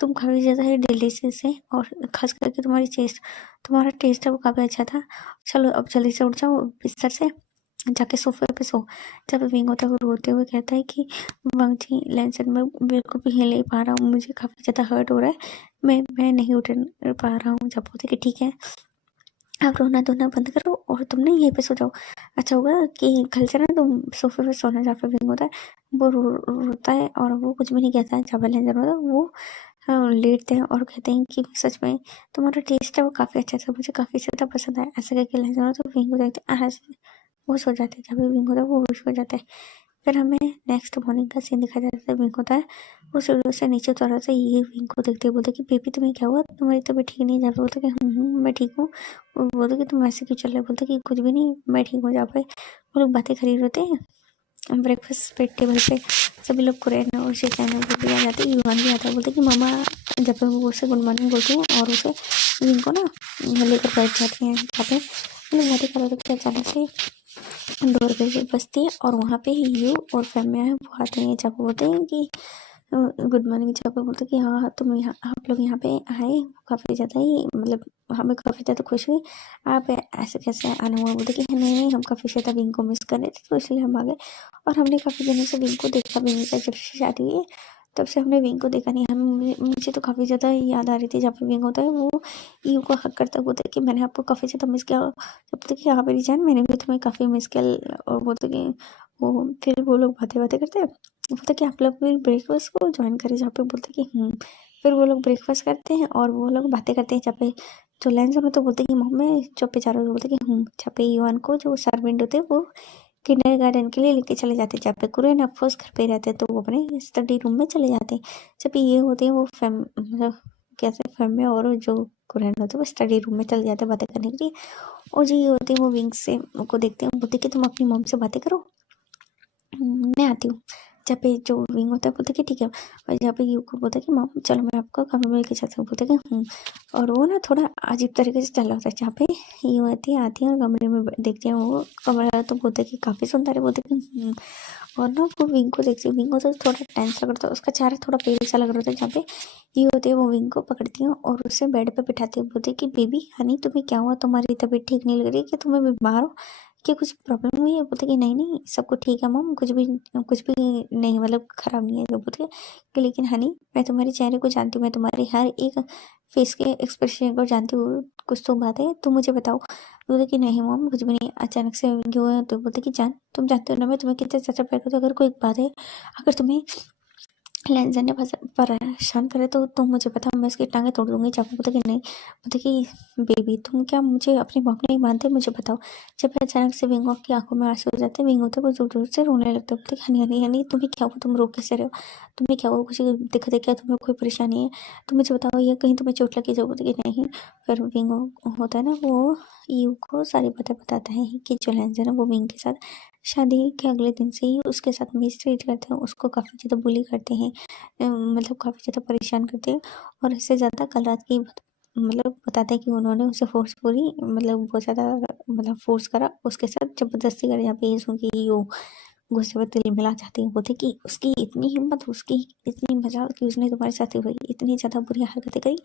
तुम काफ़ी ज़्यादा ही डिलीशियस है और खास करके तुम्हारा टेस्ट है वो काफ़ी अच्छा था। चलो अब जल्दी से उठ जाओ बिस्तर से, जाके सोफे पे सो। जब विंग होता है वो रोते हुए कहता है कि वांगची लेंसन मैं बिल्कुल भी हिल नहीं पा रहा हूँ, मुझे काफ़ी ज़्यादा हर्ट हो रहा है, मैं नहीं उठ पा रहा हूँ। जब बोलते कि ठीक है आप रोना धोना बंद करो और तुम ना यहीं पे सो जाओ, अच्छा होगा कि कल से ना तुम सोफे पे सोना। जहाँ पे विंग होता है वो रोता है और वो कुछ भी नहीं कहता है। जहाँ पे लेंजर होता है वो लेटते हैं और कहते हैं कि सच में तुम्हारा टेस्ट है वो काफ़ी अच्छा था, मुझे काफ़ी ज़्यादा पसंद आया। ऐसा करके लेंजर होता है तो विंग होता है वो सो जाते हैं। जब भी विंग होता है वो होश हो जाता है। फिर हमें नेक्स्ट मॉर्निंग का सीन दिखाया जाता है। विंग होता है वो सीढ़ियों से नीचे उतर रहा था, ये विंग को देखते हुए बोलते कि बेबी तुम्हें क्या हुआ, तुम्हारी तबीयत ठीक नहीं है? जहाँ पे बोलते कि मैं ठीक हूँ। वो बोलते कि तुम ऐसे क्यों चल रहे? बोलते कि कुछ भी नहीं मैं ठीक हूँ। जहाँ पे वो लोग बातें खरीद रहे थे ब्रेकफास्ट पे टेबल पे सभी लोग कोरियन और उसे चैनल पर भी आ जाते हैं, युवान भी आता है। बोलते कि मामा, जब पे वो उसे गुड मॉर्निंग बोलती हूँ और उसे विंग को ना लेकर बैठ जाती हैं। जहाँ पे वो लोग बातें कर रहे थे अचानक से डोर पे बजती है और वहाँ पे यू और फैमिया है वो आते हैं। जब बोलते हैं कि गुड मॉर्निंग, जब बोलते कि हाँ तुम यहाँ आप लोग यहाँ पे आए काफ़ी ज़्यादा ही मतलब हमें काफ़ी ज़्यादा खुश हुई, आप ऐसे कैसे आना हुआ? बोलते कि नहीं नहीं हम काफ़ी ज़्यादा विंग को मिस कर रहे थे तो इसलिए हम आ गए और हमने काफ़ी दिनों से विंग को देखा भी नहीं था। जब से शादी हुई तब से हमने विंग को देखा नहीं। हम मुझे तो काफ़ी ज़्यादा याद आ रही थी। जब विंग होता है वो यू को हक करता है, बोलता है कि मैंने आपको काफ़ी ज़्यादा मिस किया। जब बोलते कि हाँ मेरी जान मैंने भी तुम्हें काफ़ी मिस किया। और बोलते कि वो फिर वो लोग बातें बातें करते हैं। बोलते कि आप लोग भी ब्रेकफास्ट को ज्वाइन करें। जहाँ पे बोलते कि फिर वो लोग ब्रेकफास्ट करते हैं और वो लोग बातें करते हैं। जहाँ पे जो लंच में तो बोलते कि मम्मी मैं जॉब पे जा रहा हूँ। बोलते कि जहाँ पे युवान को जो सर्वेंट होते हैं वो किंडरगार्टन के लिए लेके चले जाते हैं। जहाँ पे कुरियन अफकोर्स घर पे रहते हैं तो वो अपने स्टडी रूम में चले जाते हैं। जब ये होते हैं वो मतलब कैसे फैमिली और जो कुरियन होते हैं वो स्टडी रूम में चले जाते हैं बातें करने के लिए। और जो ये होते हैं वो विंग से को देखते हैं, बोलते कि तुम अपनी मॉम से बातें करो, मैं आती हूँ। जहाँ पे जो विंग होता है बोलते कि ठीक है और जहाँ पे यू को बोलता है कि मॉम चलो मैं आपको कमरे में लेके चलता हूँ। बोलते कि और वो ना थोड़ा अजीब तरीके से चल रहा होता है। जहाँ पे यू आती है और कमरे में देखती है वो कमरा तो बोलते कि काफ़ी सुंदर है। बोलते कि और ना वो विंग को देखती है, विंग को तो थोड़ा टेंस लग रहा था, उसका चेहरा थोड़ा पेल सा लग रहा था। जहाँ पे ये होती है वो विंग को पकड़ती है और उसे बेड पे बिठाती है। बोलते कि बेबी हनी तुम्हें क्या हुआ, तुम्हारी तबीयत ठीक नहीं लग रही कि तुम्हें बीमार हो क्या कुछ प्रॉब्लम हुई है? बोलते कि नहीं नहीं सब कुछ ठीक है मॉम, कुछ भी नहीं, मतलब खराब नहीं है। बोलते कि लेकिन हनी मैं तुम्हारे चेहरे को जानती हूँ, मैं तुम्हारे हर एक फेस के एक्सप्रेशन को जानती हूँ, कुछ तो बात है, तुम मुझे बताओ। बोलते कि नहीं मॉम कुछ भी नहीं, अचानक से क्यों है? तो बोलते कि जान तुम जानते हो ना मैं तुम्हें कितने ज्यादा प्यार करती हूँ, अगर कोई बात है, अगर तुम्हें लेंजर ने परेशान करे तो तुम मुझे बताओ, मैं उसकी टांगे तोड़ दूंगी। चाकू बोलते कि नहीं, बोलते कि बेबी तुम क्या मुझे अपनी मॉम नहीं मानते, मुझे बताओ। जब अचानक से विंगो की आंखों में आंसू हो जाते, विंगो तो वो जोर जोर से रोने लगता है। बोलते कि हनी हनी हनी तुम्हें क्या हुआ, तुम रो कैसे रहे हो, तुम्हें क्या हुआ, कुछ दिक्कत है क्या, तुम्हें कोई परेशानी है तो मुझे बताओ, या कहीं तुम्हें चोट लगी? जो बोलते कि नहीं। फिर विंगो होता है ना, वो यू को सारी बातें बताता है कि जो लेंजर है वो विंग के साथ शादी के अगले दिन से ही उसके साथ मिसट्रीट करते हैं, उसको काफ़ी ज़्यादा बुली करते हैं, मतलब काफ़ी ज़्यादा परेशान करते हैं। और इससे ज़्यादा कल रात की मतलब बताते हैं कि उन्होंने उसे फोर्सफुली मतलब बहुत ज़्यादा मतलब फोर्स करा, उसके साथ ज़बरदस्ती करी। यहाँ पे ये सुन के यो गुस्से में तिल मिला जाती है। बोलते कि उसकी इतनी हिम्मत, उसकी इतनी मजाल कि उसने तुम्हारे साथ ही इतनी ज़्यादा बुरी हरकतें करी।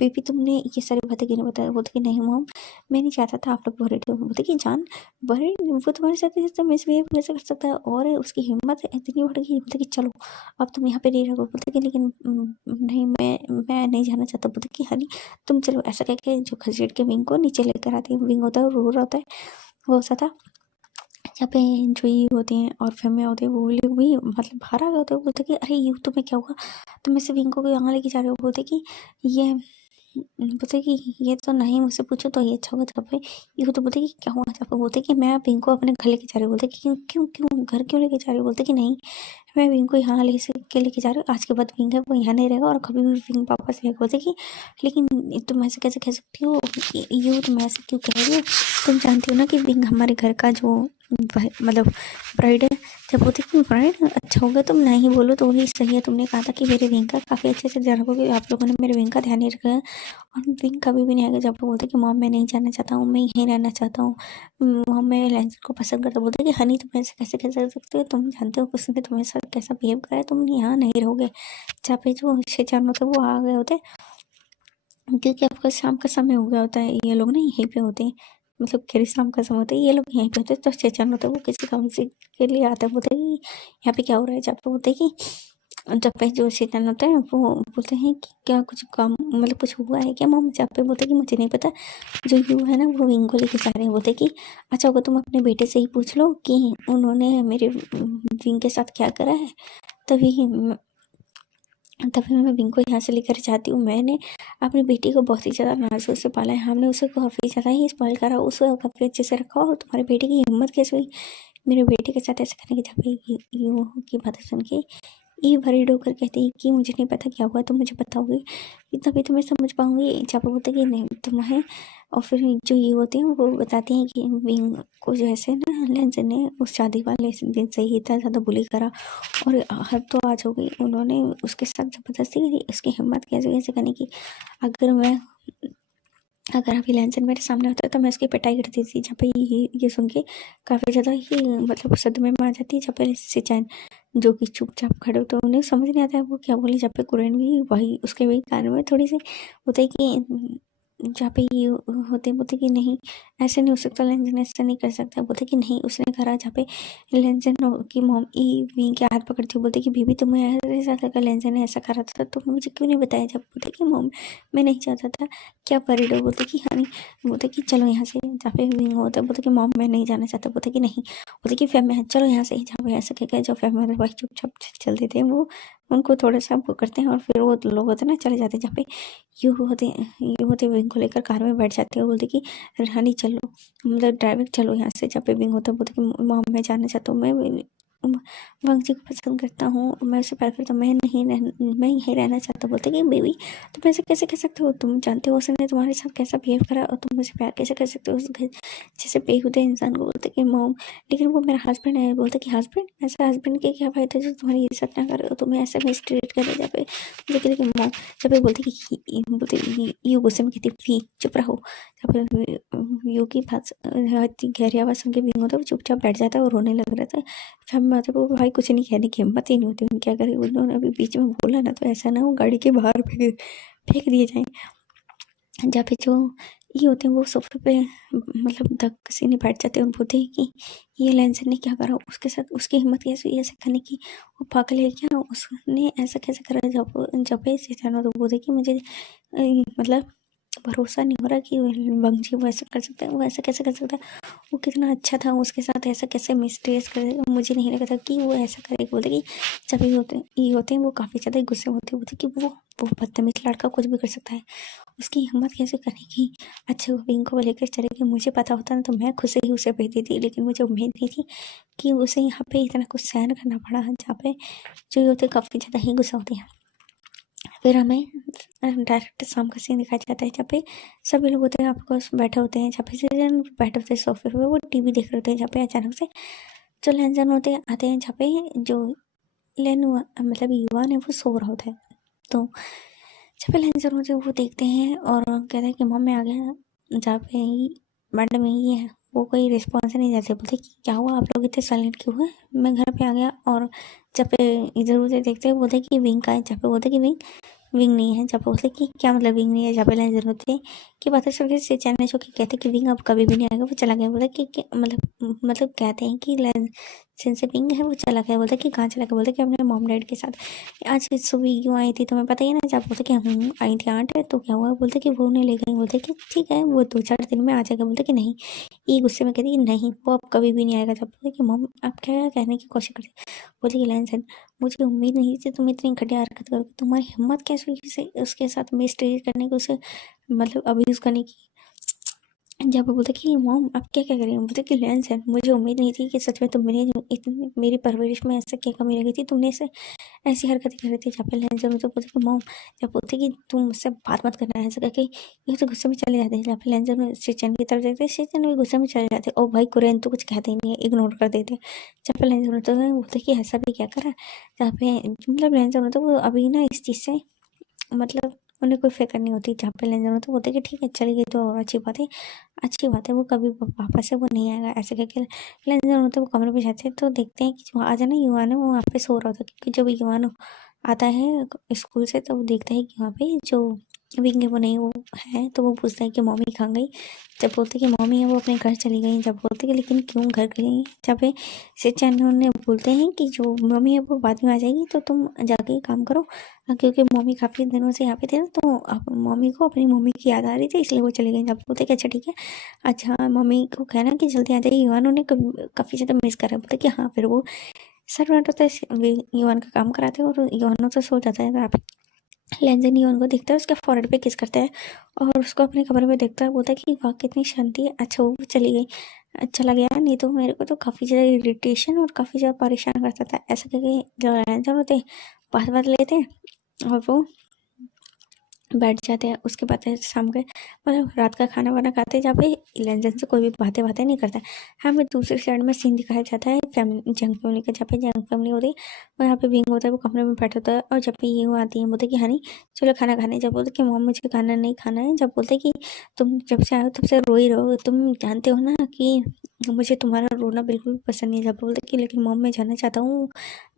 बेबी तुमने ये सारी बातें क्यों नहीं बताया? बोलते कि नहीं मॉम मैं नहीं चाहता था आप लोग वरीड हो। बोलते कि जान वरीड वो तुम्हारे साथ ऐसे मिसबिहेव कैसे कर सकता है, और उसकी हिम्मत इतनी बढ़ गई। बोलते कि चलो अब तुम यहाँ पे नहीं रहो। बोलते कि लेकिन नहीं मैं नहीं जाना चाहता। बोलते कि हनी तुम चलो। ऐसा कह के जो घसीट के विंग को नीचे लेकर आती है, विंग होता है रो रहा होता है, वो सा था। यहाँ पे जो ये होते हैं और फेमे होते हैं वो लोग भी मतलब बाहर आ गए होते हैं। बोलते कि अरे यू तुम्हें क्या हुआ, तुम ऐसे विंग को यहाँ लेके जा रहे हो? बोलते कि ये बोलते कि ये तो नहीं, मुझसे पूछो तो ये अच्छा होगा। जब पे ये तो बोलते कि क्या हुआ? जब बोलते कि मैं विंग को अपने घर लेके जा रही हूँ। बोलते कि क्यों क्यों क्यों घर क्यों लेके जा रही हूँ? बोलते कि नहीं मैं विंग को यहाँ लेके जा रही हूँ, आज के बाद विंग है वो यहाँ नहीं रहेगा और कभी भी विंग वापस नहीं। बोलते कि लेकिन तुम ऐसे कैसे कह सकती हो, यू तुम ऐसे क्यों कह रही हो? तुम जानती हो ना कि विंग हमारे घर का जो मतलब ब्राइड है। जब बोलते कि ब्राइड अच्छा होगा तुम नहीं बोलो तो वही सही है, तुमने कहा था कि मेरे विंग का काफ़ी अच्छे से ध्यान रखोगे, आप लोगों ने मेरे विंग का ध्यान नहीं रखा है और विंग कभी भी नहीं आएगा। जब बोलते कि मॉम मैं नहीं जाना चाहता हूँ, मैं यहीं रहना चाहता हूँ, मॉम मैं लेंसर को पसंद करता हूँ। बोलते कि हनी तुम ऐसे कैसे कह सकते हो, तुम जानते हो उसने तुम्हारे साथ कैसा बिहेव करा है, तुम यहाँ नहीं रहोगे। जहाँ पे जो शेजान होते वो आ गए होते, क्योंकि आपका शाम का समय हो गया होता है, ये लोग ना यहीं पे होते हैं, मतलब खैर शाम का समय होता है, ये लोग यहीं पे होते हैं। तो चेचन होता है वो किसी काम से के लिए आता है। बोलते हैं कि यहाँ पे क्या हो रहा है? जब पे बोलते हैं कि जब पे जो चेतन होता है वो बोलते हैं कि क्या कुछ काम मतलब कुछ हुआ है क्या मॉम? जब पे बोलते कि मुझे नहीं पता, जो यू है ना वो विंग को लेके जा रहे हैं। बोलते कि अच्छा होगा तुम अपने बेटे से ही पूछ लो कि उन्होंने मेरे विंग के साथ क्या करा है, तभी तभी मैं विंग को यहाँ से लेकर जाती हूँ। मैंने अपनी बेटी को बहुत ही ज़्यादा नाजुक से पाला है, हमने उसे काफ़ी ज़्यादा ही स्पॉइल करा, उसे काफ़ी अच्छे से रखा, और तुम्हारे बेटे की हिम्मत कैसे हुई मेरे बेटे के साथ ऐसा करने की? जब यू की बातें सुन के ये वरीड होकर कहती है कि मुझे नहीं पता क्या हुआ, तुम मुझे बताओगे तभी तो मैं समझ पाऊंगी। जब बोलते कि नहीं तुम्हें, और फिर जो ये होते हैं वो बताती हैं कि विंग को जैसे ना लेंसर ने उस शादी वाले दिन से ही इतना ज़्यादा बुली करा और हद तो आज हो गई, उन्होंने उसके साथ ज़बरदस्ती करी, उसकी हिम्मत कैसे कैसे करने की। अगर अभी लेंसर मेरे सामने होता तो मैं उसकी पिटाई करती थी। जहाँ पे ये सुन के काफ़ी ज़्यादा ही मतलब सदमे में आ जाती है। जहाँ पे सिचैन जो कि चुपचाप खड़े होते हैं, उन्हें समझ नहीं आता है वो क्या बोले। जहाँ पे कुरैन भी वही उसके वही कान में थोड़ी सी होता है कि जहाँ पे ये होते बोलते कि नहीं ऐसे नहीं हो सकता, लेंजन ऐसा नहीं कर सकता। बोलते कि नहीं उसने करा। जहाँ पे लेंजन की मॉम वी के हाथ पकड़ती है, बोलते कि बीबी तुम्हें ऐसा लगा लेंजन ने ऐसा करा था तो मुझे क्यों नहीं बताया? जब बोलते कि मॉम मैं नहीं चाहता था, क्या परेड हो? बोलते कि हनी, बोलते कि चलो यहाँ से। जहाँ पे विंग होता है बोलते कि मॉम मैं नहीं जाना चाहता। बोलते कि नहीं, बोलते कि फैमिली चलो यहाँ से। जहाँ पे ऐसा कहकर जो फैमिली भाई चुपचाप चल देते हैं, वो उनको थोड़ा सा वो करते हैं और फिर वो लोग होते हैं ना चले जाते हैं। जहाँ पे यू होते विंग को लेकर कार में बैठ जाते हैं, बोलते कि रानी चलो मतलब ड्राइविंग चलो यहाँ से। जहाँ पे विंग होता है बोलते कि मॉम मैं जाना चाहता हूँ, मैं वंग जी को पसंद करता हूँ, मैं उसे प्यार करता हूँ, मैं यहीं रहना चाहता हूँ। बोलते कि बेबी तुम ऐसे कैसे कह सकते हो, तुम जानते हो उसने तुम्हारे साथ कैसा बिहेव करा और तुम मुझे प्यार कैसे कर सकते हो उस जैसे बेहुदे इंसान को? बोलते कि मॉम लेकिन वो मेरा हस्बैंड है। बोलते कि हस्बैंड? ऐसा हस्बैंड के क्या फायदा जो तुम्हारी इज्जत ना करे और तुम्हें ऐसे मिसट्रीट करे? जब पे लेकिन मॉम जब बोलते कि बोलते यू गुस्से में कहती फी चुप रहो। जब यू की बात गहरी आवाज़ सुन के विंग होता है वो चुपचाप बैठ जाता है और रोने लग रहा था। फिर मतलब वो भाई कुछ नहीं कहने की हिम्मत ही नहीं होती उनकी, अगर उन्होंने अभी बीच में बोला ना तो ऐसा ना वो गाड़ी के बाहर फेंक दिए जाएं। जहाँ पे जो ये होते हैं वो सोफे पे मतलब धक्के से नहीं बैठ जाते हैं और बोलते हैं कि ये लेंसर ने क्या करा, उसके साथ उसकी हिम्मत कैसे हुई ऐसा करने की, वो पागल है क्या, उसने ऐसा कैसे करा। जब ऐसे जानो तो बोलते कि मुझे मतलब भरोसा नहीं हो रहा कि बंजी वो ऐसा कर सकता है, वो ऐसा कैसे कर सकता है, वो कितना अच्छा था, उसके साथ ऐसा कैसे मिस्टेज कर, मुझे नहीं लगा था कि वो ऐसा करेगा। बोलते कि जब ये होते हैं वो काफ़ी ज़्यादा गुस्से होते बोलते कि वो बदतमीज लड़का कुछ भी कर सकता है, उसकी हिम्मत कैसे करने की। अच्छा वो विंग को लेकर चले गए, मुझे पता होता ना तो मैं खुद से ही उसे भेज देती, लेकिन मुझे उम्मीद नहीं थी कि उसे यहाँ पे इतना कुछ सहन करना पड़ा, जहाँ पे जो ये होते काफ़ी ज़्यादा ही गुस्सा होते हैं। फिर हमें डायरेक्ट शाम का सीन दिखाया जाता है जहाँ पे सभी लोग होते हैं आपको बैठे होते हैं, जहाँ पे सीजन बैठे होते हैं सोफे पे, वो टीवी देख रहे होते हैं, जहाँ पे अचानक से जो लैंजन होते हैं आते हैं, जहाँ पे जो मतलब युवान है वो सो रहा होता है। तो जहाँ पे लैंजन होते हैं वो देखते हैं और कहते हैं कि मम्मी आ गया, जहाँ पे मैडम यही है, वो कोई रिस्पॉन्स नहीं देते, बोलते कि क्या हुआ आप लोग इतने साइलेंट क्यों हुए, मैं घर पे आ गया। और जब पे इधर उधर देखते हैं बोलते कि विंग का है, जहाँ पे बोलते कि विंग नहीं है, जब बोलते कि क्या मतलब विंग नहीं है, जहाँ पे लेंजर होती है कि पता चल गया चैनल शो के कहते कि विंग अब कभी भी नहीं आएगा, वो चला गया। बोलते कि मतलब कहते हैं कि से विंग है वो चला गया। बोलते कि कहाँ चला गया, बोलते कि अपने मॉम डैड के साथ। आज सुबह क्यों आई थी तुम्हें पता ही ना, जब बोलते कि हम आई थी आंट, तो क्या हुआ, बोलते कि वो नहीं ले गई। बोलते कि ठीक है वो 2-4 दिन में आ जाएगा। बोलते कि नहीं, ये गुस्से में कहती कि नहीं वो अब कभी भी नहीं आएगा। जब बोलते कि मॉम आप क्या कहने की कोशिश करते, बोलते कि लेंसन मुझे उम्मीद नहीं थी तुम इतनी घटिया हरकत करोगे, तुम्हारी हिम्मत कैसे हुई उसे उसके साथ मिसट्रीट करने की, उसे मतलब अब्यूज करने की। जब वो बोलते कि मॉम आप क्या क्या कर रही हो, बोलते कि लेंस है, मुझे उम्मीद नहीं थी कि सच में तुम मेरी परवरिश में ऐसा क्या कमी लगी थी, तुमने ऐसे ऐसी हरकतें कर रही थी। जब लेंस है तो बोलते कि मॉम, जब बोलते कि तुम मुझसे बात मत करना है ऐसा करके, ये तो गुस्से में चले जाते हैं। जब लेंस में सिचन की तरफ देखते सिचन भी गुस्से में चले जाते, ओ भाई कुरैन तो कुछ कहते ही नहीं है, इग्नोर कर देते। जब लेंस तो बोलते कि ऐसा भी क्या करा, जहाँ पे मतलब लेंस तो वो अभी ना इस चीज़ से मतलब उन्हें कोई फ़िक्र नहीं होती। जहाँ पे लेंस तो बोलते कि ठीक है चली गई तो अच्छी बात है, वो कभी वापस से वो नहीं आएगा ऐसे करके। लेकिन मतलब वो कमरे पे जाते हैं तो देखते हैं कि जो आज है ना युवान है वो वहाँ पे सो रहा था, क्योंकि जब युवान आता है स्कूल से तो वो देखता है कि वहाँ पे जो विंग है वो नहीं वो है, तो वो पूछता है कि मम्मी कहाँ गई। जब बोलते कि मम्मी है वो अपने घर चली गई। जब बोलते कि लेकिन क्यों घर गई, जब पे सिचन उन्हें बोलते हैं कि जो मम्मी है वो बाद में आ जाएगी तो तुम जाके काम करो, क्योंकि मम्मी काफ़ी दिनों से यहाँ पे थे ना, तो मम्मी को अपनी मम्मी की याद आ रही थी इसलिए वो चली गई। जब बोलते कि अच्छा ठीक है, अच्छा मम्मी को कहना कि जल्दी आ जाएगी, युवान उन्हें काफ़ी ज़्यादा मिस कर रहा है। बोलते कि हाँ, फिर वो सर्वेंट होता है युवान का काम कराते हैं और युवान तो सो जाता है। लेंजन युवान को देखता है, उसके फॉरहेड पे किस करता है और उसको अपने कमरे में देखता है, बोलता है कि वाह कितनी शांति है। अच्छा वो चली गई, चला गया, नहीं तो मेरे को तो काफ़ी ज़्यादा इरिटेशन और काफ़ी ज़्यादा परेशान करता था ऐसा करके। जो लेंजन होते बात लेते हैं और वो बैठ जाते हैं। उसके बाद शाम के मतलब रात का खाना वाना खाते हैं, जहाँ पे लेंजन से कोई भी बातें नहीं करता है। हमें दूसरी साइड में सीन दिखाया जाता है फैमिली जंग फैमिली का, जहाँ पे जंग फैमिली होती है और यहाँ पे विंग होता है वो कमरे में बैठा होता है। और जब पे ये वो आती है बोलते कि हनी चलो खाना खाने, जब बोलते कि मॉम मुझे खाना नहीं खाना है, जब बोलते कि तुम जब से आए हो तब से रो ही रहो, तुम जानते हो ना कि मुझे तुम्हारा रोना बिल्कुल भी पसंद नहीं। जब बोलते कि लेकिन मॉम मैं जाना चाहता हूँ,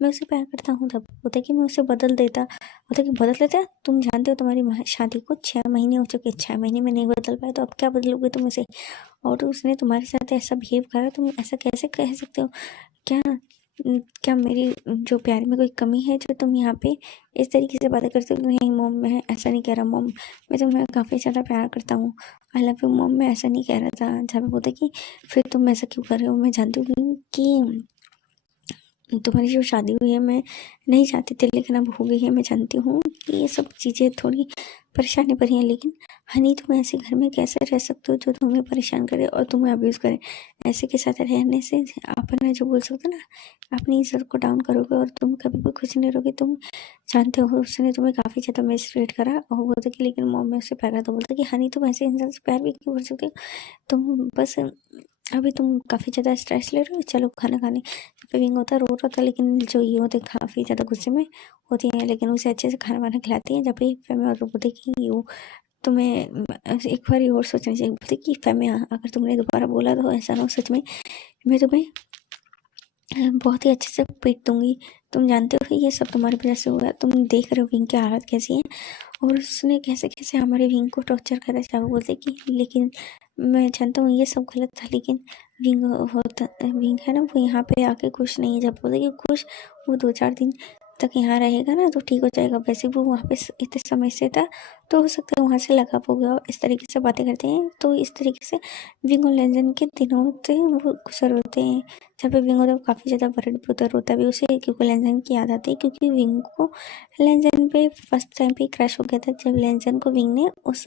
मैं उसे प्यार करता हूँ। तब बोलते कि मैं उसे बदल देता, मतलब कि बदल लेते हैं, तुम जानते हो तुम्हारी शादी को 6 महीने हो चुके, 6 महीने में नहीं बदल पाए तो अब क्या बदलोगे तुम उसे, और तो उसने तुम्हारे साथ ऐसा बिहेव करा, तुम ऐसा कैसे कह सकते हो। क्या क्या मेरी जो प्यार में कोई कमी है जो तुम यहाँ पे इस तरीके से बातें करते हो। नहीं मॉम मैं ऐसा नहीं कह रहा, मॉम मैं तुम्हें काफ़ी ज़्यादा प्यार करता हूँ, आई लव यू मॉम, मैं ऐसा नहीं कह रहा था। जब बोलता कि फिर तुम ऐसा क्यों कर रहे हो, मैं जानती हूँ कि तुम्हारी जो शादी हुई है मैं नहीं चाहती थी लेकिन अब हो गई है। मैं जानती हूँ कि ये सब चीज़ें थोड़ी परेशानी भरी हैं, लेकिन हनी तुम ऐसे घर में कैसे रह सकते हो जो तुम्हें परेशान करे और तुम्हें अब्यूज़ करे। ऐसे के साथ रहने से अपना जो बोल सकते हो ना अपनी इज्जत को डाउन करोगे और तुम कभी भी खुश नहीं रहोगे। तुम जानते हो उसने तुम्हें काफ़ी ज़्यादा मिसट्रीट करा। और बोलते कि लेकिन मॉम में उससे प्यार तो बोलता कि हनी तुम ऐसे इंसान से प्यार भी क्यों कर सकते हो, तुम बस अभी तुम काफ़ी ज़्यादा स्ट्रेस ले रहे हो, चलो खाना खाने। विंग होता रो रहा था, लेकिन जो ये होते काफ़ी ज़्यादा गुस्से में होती हैं, लेकिन उसे अच्छे से खाना वाना खिलाती हैं। जब भी फैमिली और बोलते कि यू तुम्हें एक बार और सोचना चाहिए। बोलते कि फैमिली अगर तुमने दोबारा बोला तो ऐसा ना हो, सच में मैं तुम्हें बहुत ही अच्छे से पीट दूंगी, तुम जानते हो ये सब तुम्हारी वजह से हुआ है, तुम देख रहे हो विंग की हालत कैसी है और उसने कैसे कैसे हमारे विंग को टॉर्चर करा। चाहे बोलते कि लेकिन मैं जानता हूँ ये सब गलत था, लेकिन विंग है ना वो यहाँ पे आके खुश नहीं है। जब बोलते कि खुश, वो 2-4 दिन तक यहाँ रहेगा ना तो ठीक हो जाएगा। वैसे वो वहाँ पे इतने समय से था तो हो सकता है वहाँ से लगा होगा। इस तरीके से बातें करते हैं, तो इस तरीके से विंग और लेंजन के दिनों से वो गुजर होते हैं। जहाँ पे विंग होता है काफ़ी ज़्यादा वरिड ब्रदर होता है भी उसे, क्योंकि लेंजन की याद आती है। क्योंकि विंग को लेंजन पे फर्स्ट टाइम पे क्रश हो गया था जब लेंजन को विंग ने उस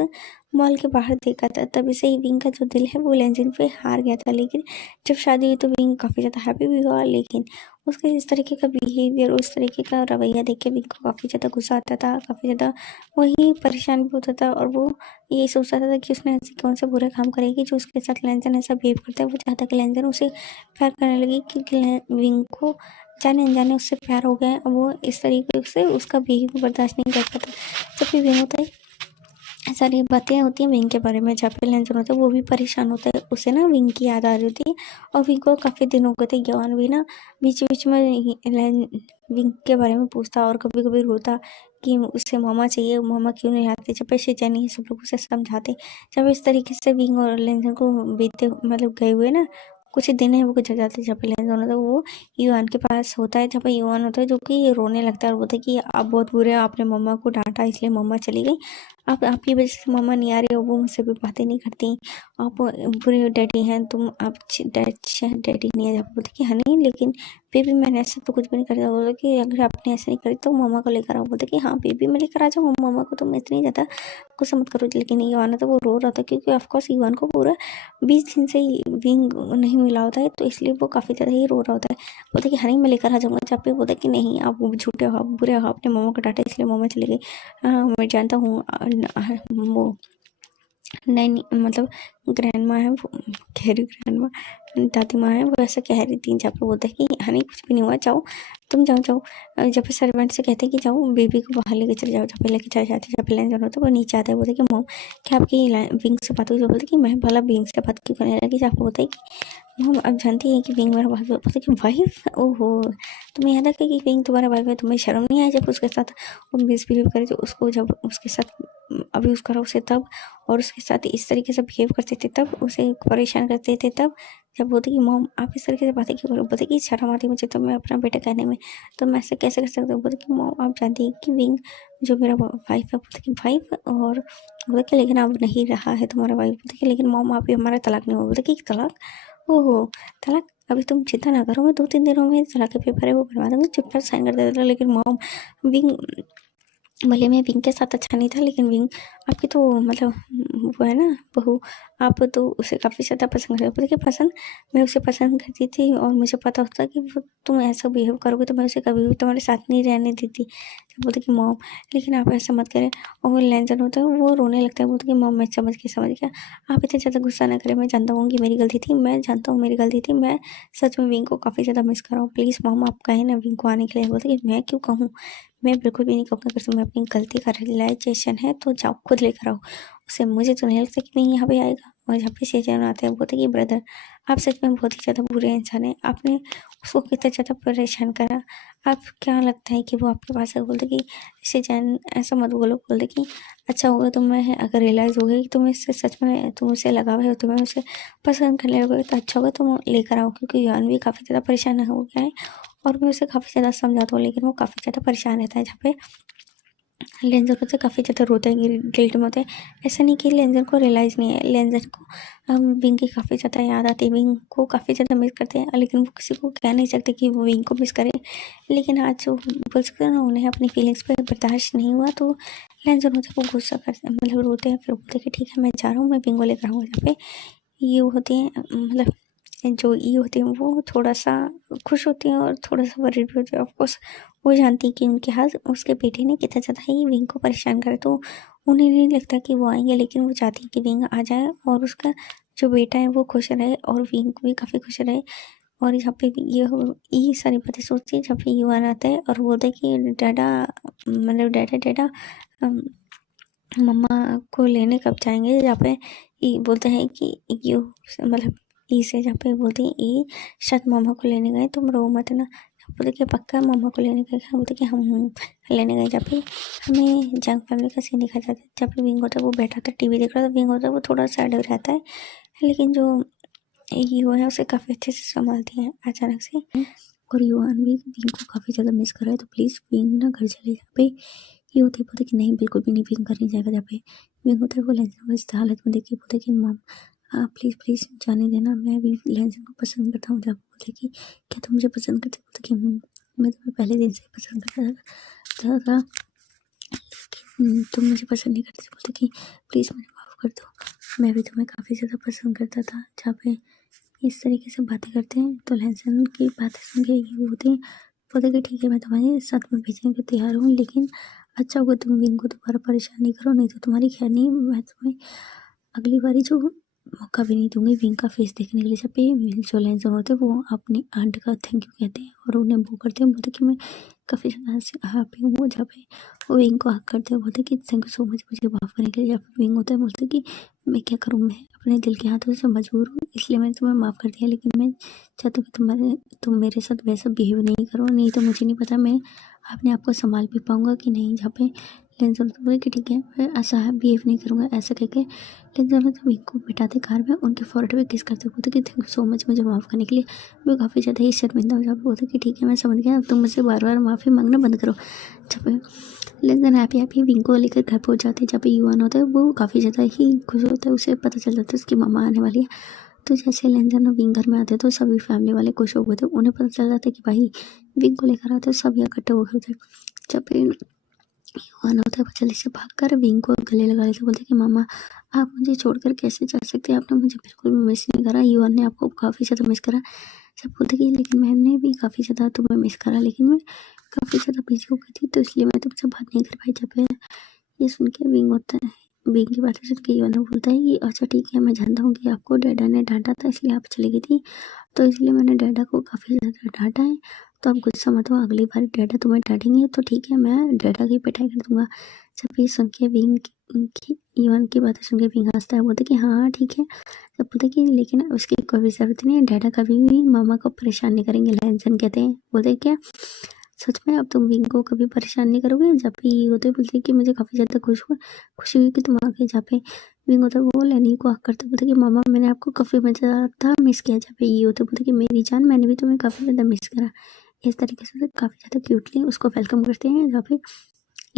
मॉल के बाहर देखा था। तभी से ही विंग का जो दिल है वो लेंजन पे हार गया था। लेकिन जब शादी हुई तो विंग काफ़ी ज़्यादा हैप्पी भी हुआ, लेकिन उसके इस तरीके का बिहेवियर, उस तरीके का रवैया देख के विंग को काफ़ी ज़्यादा गुस्सा आता था, काफ़ी ज़्यादा वही परेशान भी होता था। और वो ये सोचता था कि उसने ऐसे कौन सा बुरा काम करेगी जो उसके साथ लेंजन ऐसा बिहेव करता है। वो चाहता है कि लेंजन उसे प्यार करने लगी, क्योंकि विंग को जाने अनजाने उससे प्यार हो गया है। वो इस तरीके से उसका बिहेव बर्दाश्त नहीं कर पाता। जब भी विंग होता है सारी बातें होती हैं विंग के बारे में, जहाँ पे लेंजन होता है वो भी परेशान होता है। उसे ना विंग की याद आ रही होती है और विंग को काफ़ी दिन हो गए थे। यवान भी ना बीच बीच में विंग के बारे में पूछता और कभी कभी रोता कि उसे मामा चाहिए, मामा क्यों नहीं आते। जब ऐसे जानी सब लोग उसे समझाते। जब इस तरीके से विंग और लेंजन को बीते मतलब गए हुए ना कुछ दिन है वो गुजर जाते। जब पे लेंजन होता है वो युवान के पास होता है। जब पे युवान होता है जो कि रोने लगता है और बोलता है कि आप बहुत बुरे हो, आपने मम्मा को डांटा इसलिए मम्मा चली गई, आप आपकी वजह से मम्मा नहीं आ रही हो, वो मुझसे भी बातें नहीं करती, आप बुरे डैडी हैं, तुम आप डैडी नहीं है। बोलते कि हाँ नहीं, लेकिन बेबी मैंने ऐसा तो कुछ भी नहीं करता। बोला कि अगर आपने ऐसा नहीं करी तो मम्मा को लेकर आओ। बोलते कि हाँ बेबी मैं लेकर आ जाऊँ मम्मा को, तुम इतनी ज़्यादा गुस्सा मत करो। लेकिन युवान तो वो रो रहा था, क्योंकि ऑफकोर्स युवान को पूरा 20 दिन से ही विंग नहीं मिला होता है, तो इसलिए वो काफ़ी ज़्यादा ही रो रहा होता है। बोलते कि हाँ नहीं मैं लेकर आ जाऊँगा। जब पे बोलता कि नहीं आप झूठे हो, आप बुरे हो, आपने मम्मा को डांटा इसलिए मम्मा चली गई। हाँ मैं जानता हूँ वो नहीं मतलब ग्रैंड माँ है वो, गहरी ग्रैंड माँ दादी माँ है वो ऐसा कह रही थी। जब पे बोलते हैं कि हनी कुछ भी नहीं हुआ, जाओ तुम जाओ। जब पे सर्वेंट से कहते हैं कि जाओ बेबी को बाहर लेके चले जाओ। जब पे लेके चले जाते, जब पे लेंजन होता है वो नीचे आता है। बोलते कि मॉम क्या आपकी विंग से बात हुई। जो बोलते कि मैं भला विंग से बात क्यों करने लगी। जब बोलते है कि मॉम अब जानती है कि विंग मेरा वाइफ है। बोलते कि वाइफ, ओहो तुम्हें याद है कि विंग तुम्हारा वाइफ है, तुम्हें शर्म नहीं आई जब उसके साथ वो मिसबिहेव करे, जो उसको जब उसके साथ अब्यूज़ करा उसे तब, और उसके साथ इस तरीके से बिहेव करते थे तब, उसे परेशान करते थे तब। जब बोलते कि मॉम आप इस तरीके से बातें क्यों करो। बोलते कि शर्म आती मुझे तो मैं अपना बेटा कहने में, तो मैं ऐसे कैसे कर सकता हूँ। बोलते कि मॉम आप जानती हैं कि विंग जो मेरा वाइफ है। बोलते कि वाइफ, और बोलते कि लेकिन अब नहीं रहा है तुम्हारा वाइफ। बोलते कि लेकिन मॉम आप ही हमारा तलाक नहीं हुआ। बोलते कि तलाक, ओहो तलाक, अभी तुम चिंता ना करो, मैं 2-3 दिनों में तलाक के पेपर है वो बनवा दूंगी, चुपचाप साइन कर देता। लेकिन मॉम विंग भले मैं विंग के साथ अच्छा नहीं था, लेकिन विंग आपकी तो मतलब वो है ना बहू, आप तो उसे काफ़ी ज़्यादा पसंद करते हो। बोले कि पसंद, मैं उसे पसंद करती थी और मुझे पता होता कि वो तुम ऐसा बिहेव करोगे तो मैं उसे कभी भी तुम्हारे साथ नहीं रहने देती। बोलते कि मॉम लेकिन आप ऐसा मत करें। और वो लेंजन होता है वो रोने लगता है। बोलते कि मॉम मैं समझ गया, आप इतने ज़्यादा गुस्सा ना करें, मैं जानता हूँ कि मेरी गलती थी, मैं जानता हूँ मेरी गलती थी, मैं सच में विंग को काफ़ी ज़्यादा मिस कर रहा हूँ। प्लीज़ मॉम आप कहें ना विंग को आने के लिए। बोलते कि मैं क्यों कहूँ, मैं बिल्कुल भी नहीं कहूँगा। अगर तुम्हें अपनी गलती का रियलाइजेशन है तो जाओ खुद लेकर आओ उसे। मुझे तो नहीं लगता कि मैं यहाँ पे आएगा। और जहाँ पे शेजन आते हैं बोलते कि ब्रदर आप सच में बहुत ही ज़्यादा बुरे इंसान हैं, आपने उसको कितना ज़्यादा परेशान करा, आप क्या लगता है कि वो आपके पास है। बोलते कि शेजन ऐसा मत बोलो। बोलते कि अच्छा होगा तुम्हें अगर रियलाइज़ हो गया कि तुम्हें इससे सच में तुम उससे लगाव है और तुम्हें उसे पसंद करने लगोगे तो अच्छा होगा तुम लेकर आओ, क्योंकि यान भी काफ़ी ज़्यादा परेशान हो गया है और मैं उसे काफ़ी ज़्यादा समझाता हूँ, लेकिन वो काफ़ी ज़्यादा परेशान रहता है। जहाँ पे लेंजर को तो काफ़ी ज़्यादा रोता है, गिल्ट में होता है। ऐसा नहीं कि लेंजर को रियलाइज़ नहीं है, लेंजर को विंग की काफ़ी ज़्यादा याद आती है, विंग को काफ़ी ज़्यादा मिस करते हैं, लेकिन वो किसी को कह नहीं सकते कि वो विंग को मिस करे। लेकिन आज जो बोल सकते हैं ना, उन्हें अपनी फीलिंग्स पे बर्दाश्त नहीं हुआ, तो लेंजर होता है वो गुस्सा करते हैं, मतलब रोते हैं। फिर बोलते हैं कि ठीक है मैं जा रहा हूँ, मैं विंग को लेकर आऊँगा। जहाँ पे ये होती हैं मतलब जो ई होती हैं वो थोड़ा-सा खुश होती हैं और थोड़ा-सा वरीड भी होती हैं। ऑफ कोर्स वो जानती हैं कि उनके हाथ उसके बेटे ने कितना ज़्यादा ही विंग को परेशान करा, तो उन्हें नहीं लगता कि वो आएँगे, लेकिन वो चाहती हैं कि विंग आ जाए और उसका जो बेटा है वो खुश रहे और विंग भी काफ़ी खुश रहे। और यहाँ पे भी ये सारी बातें सोचती है। जब भी युवान आता है और बोलता है कि डैडा मतलब डैडा अम, मम्मा को लेने कब जाएंगे। जहाँ पे ये बोलते हैं कि यू मतलब ई से, जहाँ पे बोलते हैं ई शायद मम्मा को लेने गए, तुम रो मत ना। बोलते कि पक्का मम्मा को लेने गए। हाँ, बोलते कि हम लेने गए। जब भी हमें जंग फैमिली का सीन दिखाया जाता है, जब भी विंग होता है वो बैठा था टीवी देख रहा था, विंग होता है वो थोड़ा साइड रहता है, लेकिन जो ईओ है उसे काफ़ी अच्छे से संभालती है अचानक से। और युवान भी विंग को काफ़ी ज़्यादा मिस कर रहा है, तो प्लीज़ विंग ना घर चले जा पे। ये होते बोलते कि नहीं बिल्कुल भी नहीं, विंग घर नहीं जाएगा। जहाँ पे विंग होता है वो लेंसन को इस हालत में देख के बोलते कि मम प्लीज़ प्लीज़ जाने देना, मैं भी लेंसन को पसंद करता हूँ। जब बोलते कि क्या तुम मुझे पसंद करते? बोलते कि मैं तुम्हें पहले दिन से ही पसंद करता था, तुम मुझे पसंद नहीं करते। बोलते कि प्लीज़ मुझे माफ़ कर दो, मैं भी तुम्हें काफ़ी ज़्यादा पसंद करता था। जहाँ पे इस तरीके से बातें करते हैं तो लेंसन की बातें सुन के ये होते हैं, बोलते कि ठीक है मैं तुम्हारे साथ में भेजने के तैयार हूँ, लेकिन अच्छा होगा तुम विंग को दोबारा परेशान नहीं करो, नहीं तो तुम्हारी खैर नहीं, मैं तुम्हें अगली बारी जो मौका भी नहीं दूंगी विंग का फेस देखने के लिए। जब पे जो लेंसन होते हैं वो अपनी आंट का थैंक यू कहते हैं और उन्हें वो करते हैं, बोलते कि मैं काफ़ी ज़्यादा हैप्पी हूँ। जहाँ पे वो विंग को हक करते हैं, बोलते कि थैंक यू सो मच मुझे माफ़ करने के लिए। जब विंग होता है बोलते कि मैं क्या करूँ, मैं अपने दिल के हाथों से मजबूर हूँ, इसलिए मैंने तुम्हें माफ़ कर दिया, लेकिन मैं चाहता हूँ कि तुम मेरे साथ वैसा बिहेव नहीं करो, नहीं तो मुझे नहीं पता मैं अपने आप को संभाल भी पाऊँगा कि नहीं। जहाँ पे लेंसन तो बोले कि ठीक है मैं ऐसा बिहेव नहीं करूँगा, ऐसा कह के लेंसन तो विंग को बिठाते कार में, उनके फोrehead पे किस करते, बोलते कि थैंक यू सो मच मुझे माफ़ करने के लिए, मैं काफ़ी ज़्यादा ही शर्मिंदा हो जाता। बोलते कि ठीक है मैं समझ गया, अब तुम मुझसे बार बार माफ़ी मांगना बंद करो। जब लेकिन हैप्पी हैप्पी विंग को लेकर घर पहुंच जाते हैं। जब युवान होता है वो काफ़ी ज़्यादा ही खुश होता है, उसे पता चल जाता है उसकी मम्मा आने वाली है। तो जैसे लेंसन और विंग घर में आते हैं तो सभी फैमिली वाले खुश हो गए थे, उन्हें पता चल जाता है कि भाई विंग को लेकर आते हैं, सब इकट्ठे हो गए थे। जब युवान होता है वो जल्दी से भागकर विंग को गले लगा लेते, बोलते कि मामा आप मुझे छोड़कर कैसे जा सकते हैं, आपने मुझे बिल्कुल भी मिस नहीं करा, युवान ने आपको काफ़ी ज़्यादा मिस करा। सब बोलते कि लेकिन मैंने भी काफ़ी ज़्यादा तुम्हें मिस करा, लेकिन मैं काफ़ी ज़्यादा बिजी हो गई थी तो इसलिए मैं तुमसे बात नहीं कर पाई। जब ये सुन के विंग होता है, विंग की बातें सुन के युवान बोलता है कि अच्छा ठीक है मैं जानता हूँ कि आपको डैडा ने डांटा था इसलिए आप चली गई थी, तो इसलिए मैंने डैडा को काफ़ी ज़्यादा डांटा है, तो आप गुस्सा मत हो, अगली बार डैडा तुम्हें डांटेंगे तो ठीक है मैं डैडा की पिटाई कर दूंगा। जब ये सुन के विंग की युवान की बातें सुन के विंग हंसता है, बोलते कि हाँ ठीक है। जब बोलते कि लेकिन उसकी कोई भी ज़रूरत नहीं है, डैडा कभी भी मामा को परेशान नहीं करेंगे। लेंसन कहते हैं, बोलते क्या सच में अब तुम विंग को कभी परेशान नहीं करोगे? जब भी ये होते बोलते कि मुझे काफ़ी ज़्यादा खुशी हुई कि तुम आ गए। जहाँ पे विंग होता है वो लेनी को हक करते बोलते कि मामा मैंने आपको काफ़ी ज़्यादा मिस किया। जहाँ पे ये होते बोलते कि मेरी जान मैंने भी तुम्हें काफ़ी ज़्यादा मिस करा। इस तरीके से काफ़ी ज़्यादा क्यूटली उसको वेलकम करते हैं। जहाँ पे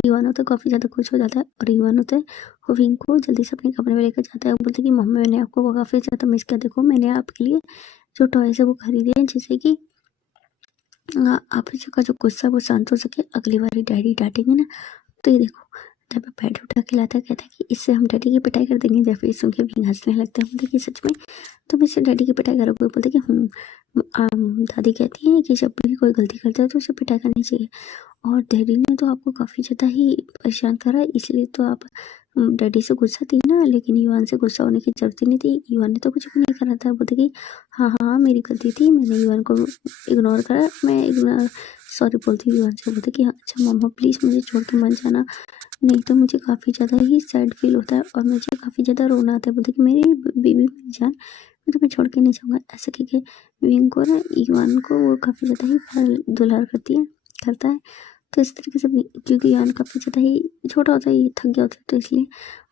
युवान होता है काफ़ी ज़्यादा खुश हो जाता है और युवान होता है वो विंग को जल्दी से अपने कमरे में लेकर जाता है। वो बोलते कि मम्मा मैंने आपको काफ़ी ज़्यादा मिस किया, देखो मैंने आपके लिए जो टॉयज़ है वो खरीदे हैं जिससे कि आप का जो गुस्सा है वो शांत हो सके, अगली बारी डैडी डांटेंगे ना तो ये देखो। जब बैठ उठा के लाता है, कहता है कि इससे हम डैडी की पिटाई कर देंगे। जब ये सुन के विंग हंसने लगता है, बोलते कि सच में तुम इससे डैडी की पिटाई करोगे? बोलते कि दादी कहती है कि जब भी कोई गलती करता है तो उसे पिटाई करनी चाहिए, और डैडी ने तो आपको काफ़ी ज़्यादा ही परेशान करा, इसलिए तो आप डैडी से गुस्सा थी ना, लेकिन युवान से गुस्सा होने की ज़रूरत ही नहीं थी, युवान ने तो कुछ भी नहीं करा था। बोलते कि हाँ हाँ मेरी गलती थी, मैंने युवान को इग्नोर करा, मैं इग्नोर सॉरी बोलती हूँ युवान से। बोलते कि हाँ अच्छा मम्मा प्लीज़ मुझे छोड़ के मत जाना, नहीं तो मुझे काफ़ी ज़्यादा ही सैड फील होता है और मुझे काफ़ी ज़्यादा रोना आता है। बोलते कि मेरी बेबी मेरी जान मैं तुम्हें छोड़ के नहीं जाऊँगा। ऐसा कह के विंग को ना युवान को वो काफ़ी ज़्यादा ही प्यार दुलार करता है। तो इस तरीके से क्योंकि युवान काफ़ी ज़्यादा ही छोटा होता है, ये थक गया होता है, तो इसलिए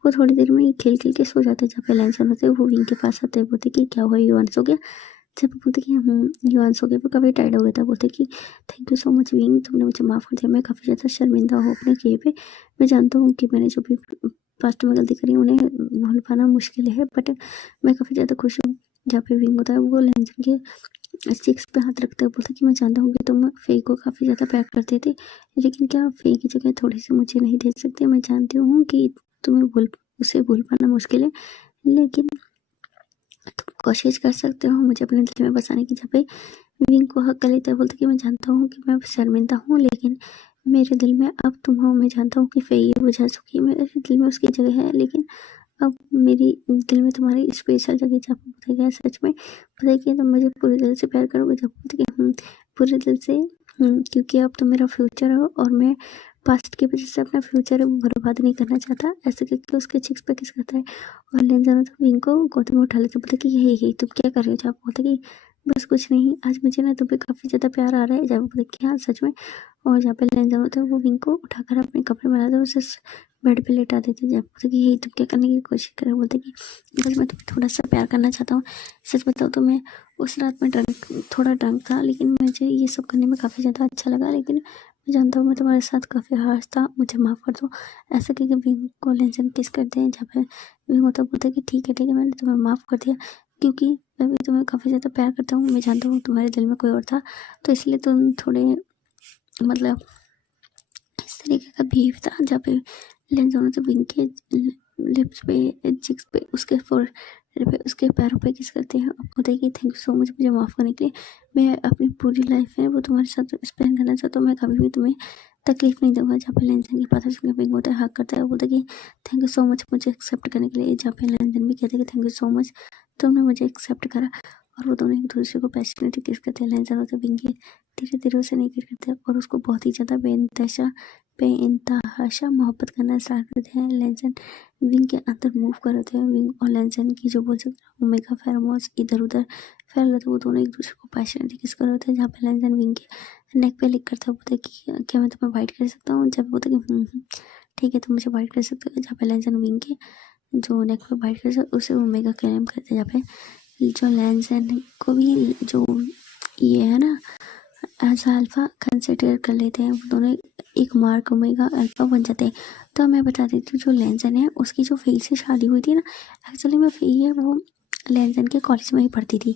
वो थोड़ी देर में ही खेल के सो जाता है। जब पे लेंसन होते हैं वो विंग के पास आते हैं, बोलते कि क्या हुआ युवान सो गया? जब बोलते कि युवान सो गया, वो काफ़ी टायर्ड हो गया था। बोलते कि thank you so much wing, तुमने मुझे माफ़ कर दिया, मैं काफ़ी ज़्यादा शर्मिंदा हूँ अपने किए पे। मैं जानता हूँ कि मैंने जो भी पास्ट में गलती करी उन्हें भूल पाना मुश्किल है, बट मैं काफ़ी ज़्यादा खुश हूँ। जहाँ पे विंग होता है वो लेंसन के चिक्स पे हाथ रखते हुए बोलता कि मैं जानता हूँ कि तुम फे को काफ़ी ज़्यादा प्यार करते थे, लेकिन क्या फे की जगह थोड़ी सी मुझे नहीं दे सकते? मैं जानती हूँ कि तुम्हें उसे भूल पाना मुश्किल है, लेकिन तुम कोशिश कर सकते हो मुझे अपने दिल में बसाने की। जब भी विंग को हक कर लेता है, बोलते कि मैं जानता हूँ कि मैं शर्मिंदा हूँ, लेकिन मेरे दिल में अब तुम हो। मैं जानता हूँ कि फे ये बुझा चुकी है, मेरे दिल में उसकी जगह है, लेकिन अब मेरी दिल में तुम्हारी स्पेशल जगह। जब पता गया सच में पता है कि तुम मुझे पूरे दिल से प्यार करोगे? जब बोलते कि पूरे दिल से, क्योंकि अब तुम मेरा फ्यूचर हो और मैं पास्ट की वजह से अपना फ्यूचर है वो बर्बाद नहीं करना चाहता। ऐसे करके उसके चिक्स पे किस करता है और लेंसन तो विंग को गोद में उठा लेते, बोलते कि हे तुम क्या कर रहे हो? जब बोलते कि बस कुछ नहीं, आज मुझे ना तुम पे काफ़ी ज़्यादा प्यार आ रहा है। जब वो देखिए हाँ सच में, और जहाँ पे लेंजन होता है वो विंग को उठाकर अपने कपड़े में लाते, उसे बेड पे लेटा देते। जब बोलते कि यही तुम क्या करने की कोशिश कर रहे हो, बोलते कि बस मैं तुम्हें थोड़ा सा प्यार करना चाहता हूँ। सच बताओ तो मैं उस रात में थोड़ा ड्रंक था, लेकिन मुझे ये सब करने में काफ़ी ज़्यादा अच्छा लगा। लेकिन मैं जानता हूँ मैं तुम्हारे साथ काफ़ी हार्श था, मुझे माफ़ कर दो। ऐसा कि विंग को लेंजन किस करते हैं, जहाँ पे विंग होता बोलता है कि ठीक है मैंने तुम्हें माफ़ कर दिया, क्योंकि मैं भी तुम्हें काफ़ी ज़्यादा प्यार करता हूँ। मैं जानता हूँ तुम्हारे दिल में कोई और था, तो इसलिए तुम थोड़े मतलब इस तरीके का बिहेव था। जहाँ पे लेंस होने तो विंग के लिप्स पे, चिक्स पे, उसके फोrehead पे, उसके पैरों पे किस करते हैं। अब बोलते हैं कि थैंक यू सो मच मुझे माफ़ करने के लिए। मैं अपनी पूरी लाइफ है वो तुम्हारे साथ स्पेंड करना चाहता हूँ, मैं कभी भी तुम्हें तकलीफ नहीं दूंगा। जहाँ पे लेंसन की पता चल विंग होता है, हक करता है, बोलता है कि थैंक यू सो मच मुझे एक्सेप्ट करने के लिए। जहाँ पे लेंसन भी कहते हैं कि थैंक यू सो मच तुमने मुझे एक्सेप्ट करा। और वो दोनों एक दूसरे को पैशनेटली किस करते हैं। लेंसन होता है विंग के धीरे धीरे उसे नहीं करते और उसको बहुत ही ज़्यादा बेइंतहा मोहब्बत करना स्टार्ट करते हैं। लेंसन विंग के अंदर मूव कर रहे थे। विंग और लेंसन की जो बोल सकते हैं ओमेगा फेरोमोन्स इधर उधर फैल रहे थे। वो दोनों एक दूसरे को पैशनेटली किस कर रहे थे। जहाँ पे लेंसन विंग के नेक पे लिख करते बोलते कि क्या मैं तुम्हें वाइट कर सकता हूँ। जब बोलते कि ठीक है तुम मुझे वाइट कर सकते हो। जहाँ पे लेंसन विंग के जो नेक पे वाइट कर सकते उसे ओमेगा क्लेम करते। जहाँ पे जो लेंसन को भी जो ये है ना एज अल्फा कंसिडर कर लेते हैं, वो दोनों एक मार्क ओमेगा अल्फा बन जाते हैं। तो मैं बता देती हूँ जो लेंसन है उसकी जो फेई से शादी हुई थी ना, एक्चुअली में फेई है वो लेंसन के कॉलेज में ही पढ़ती थी।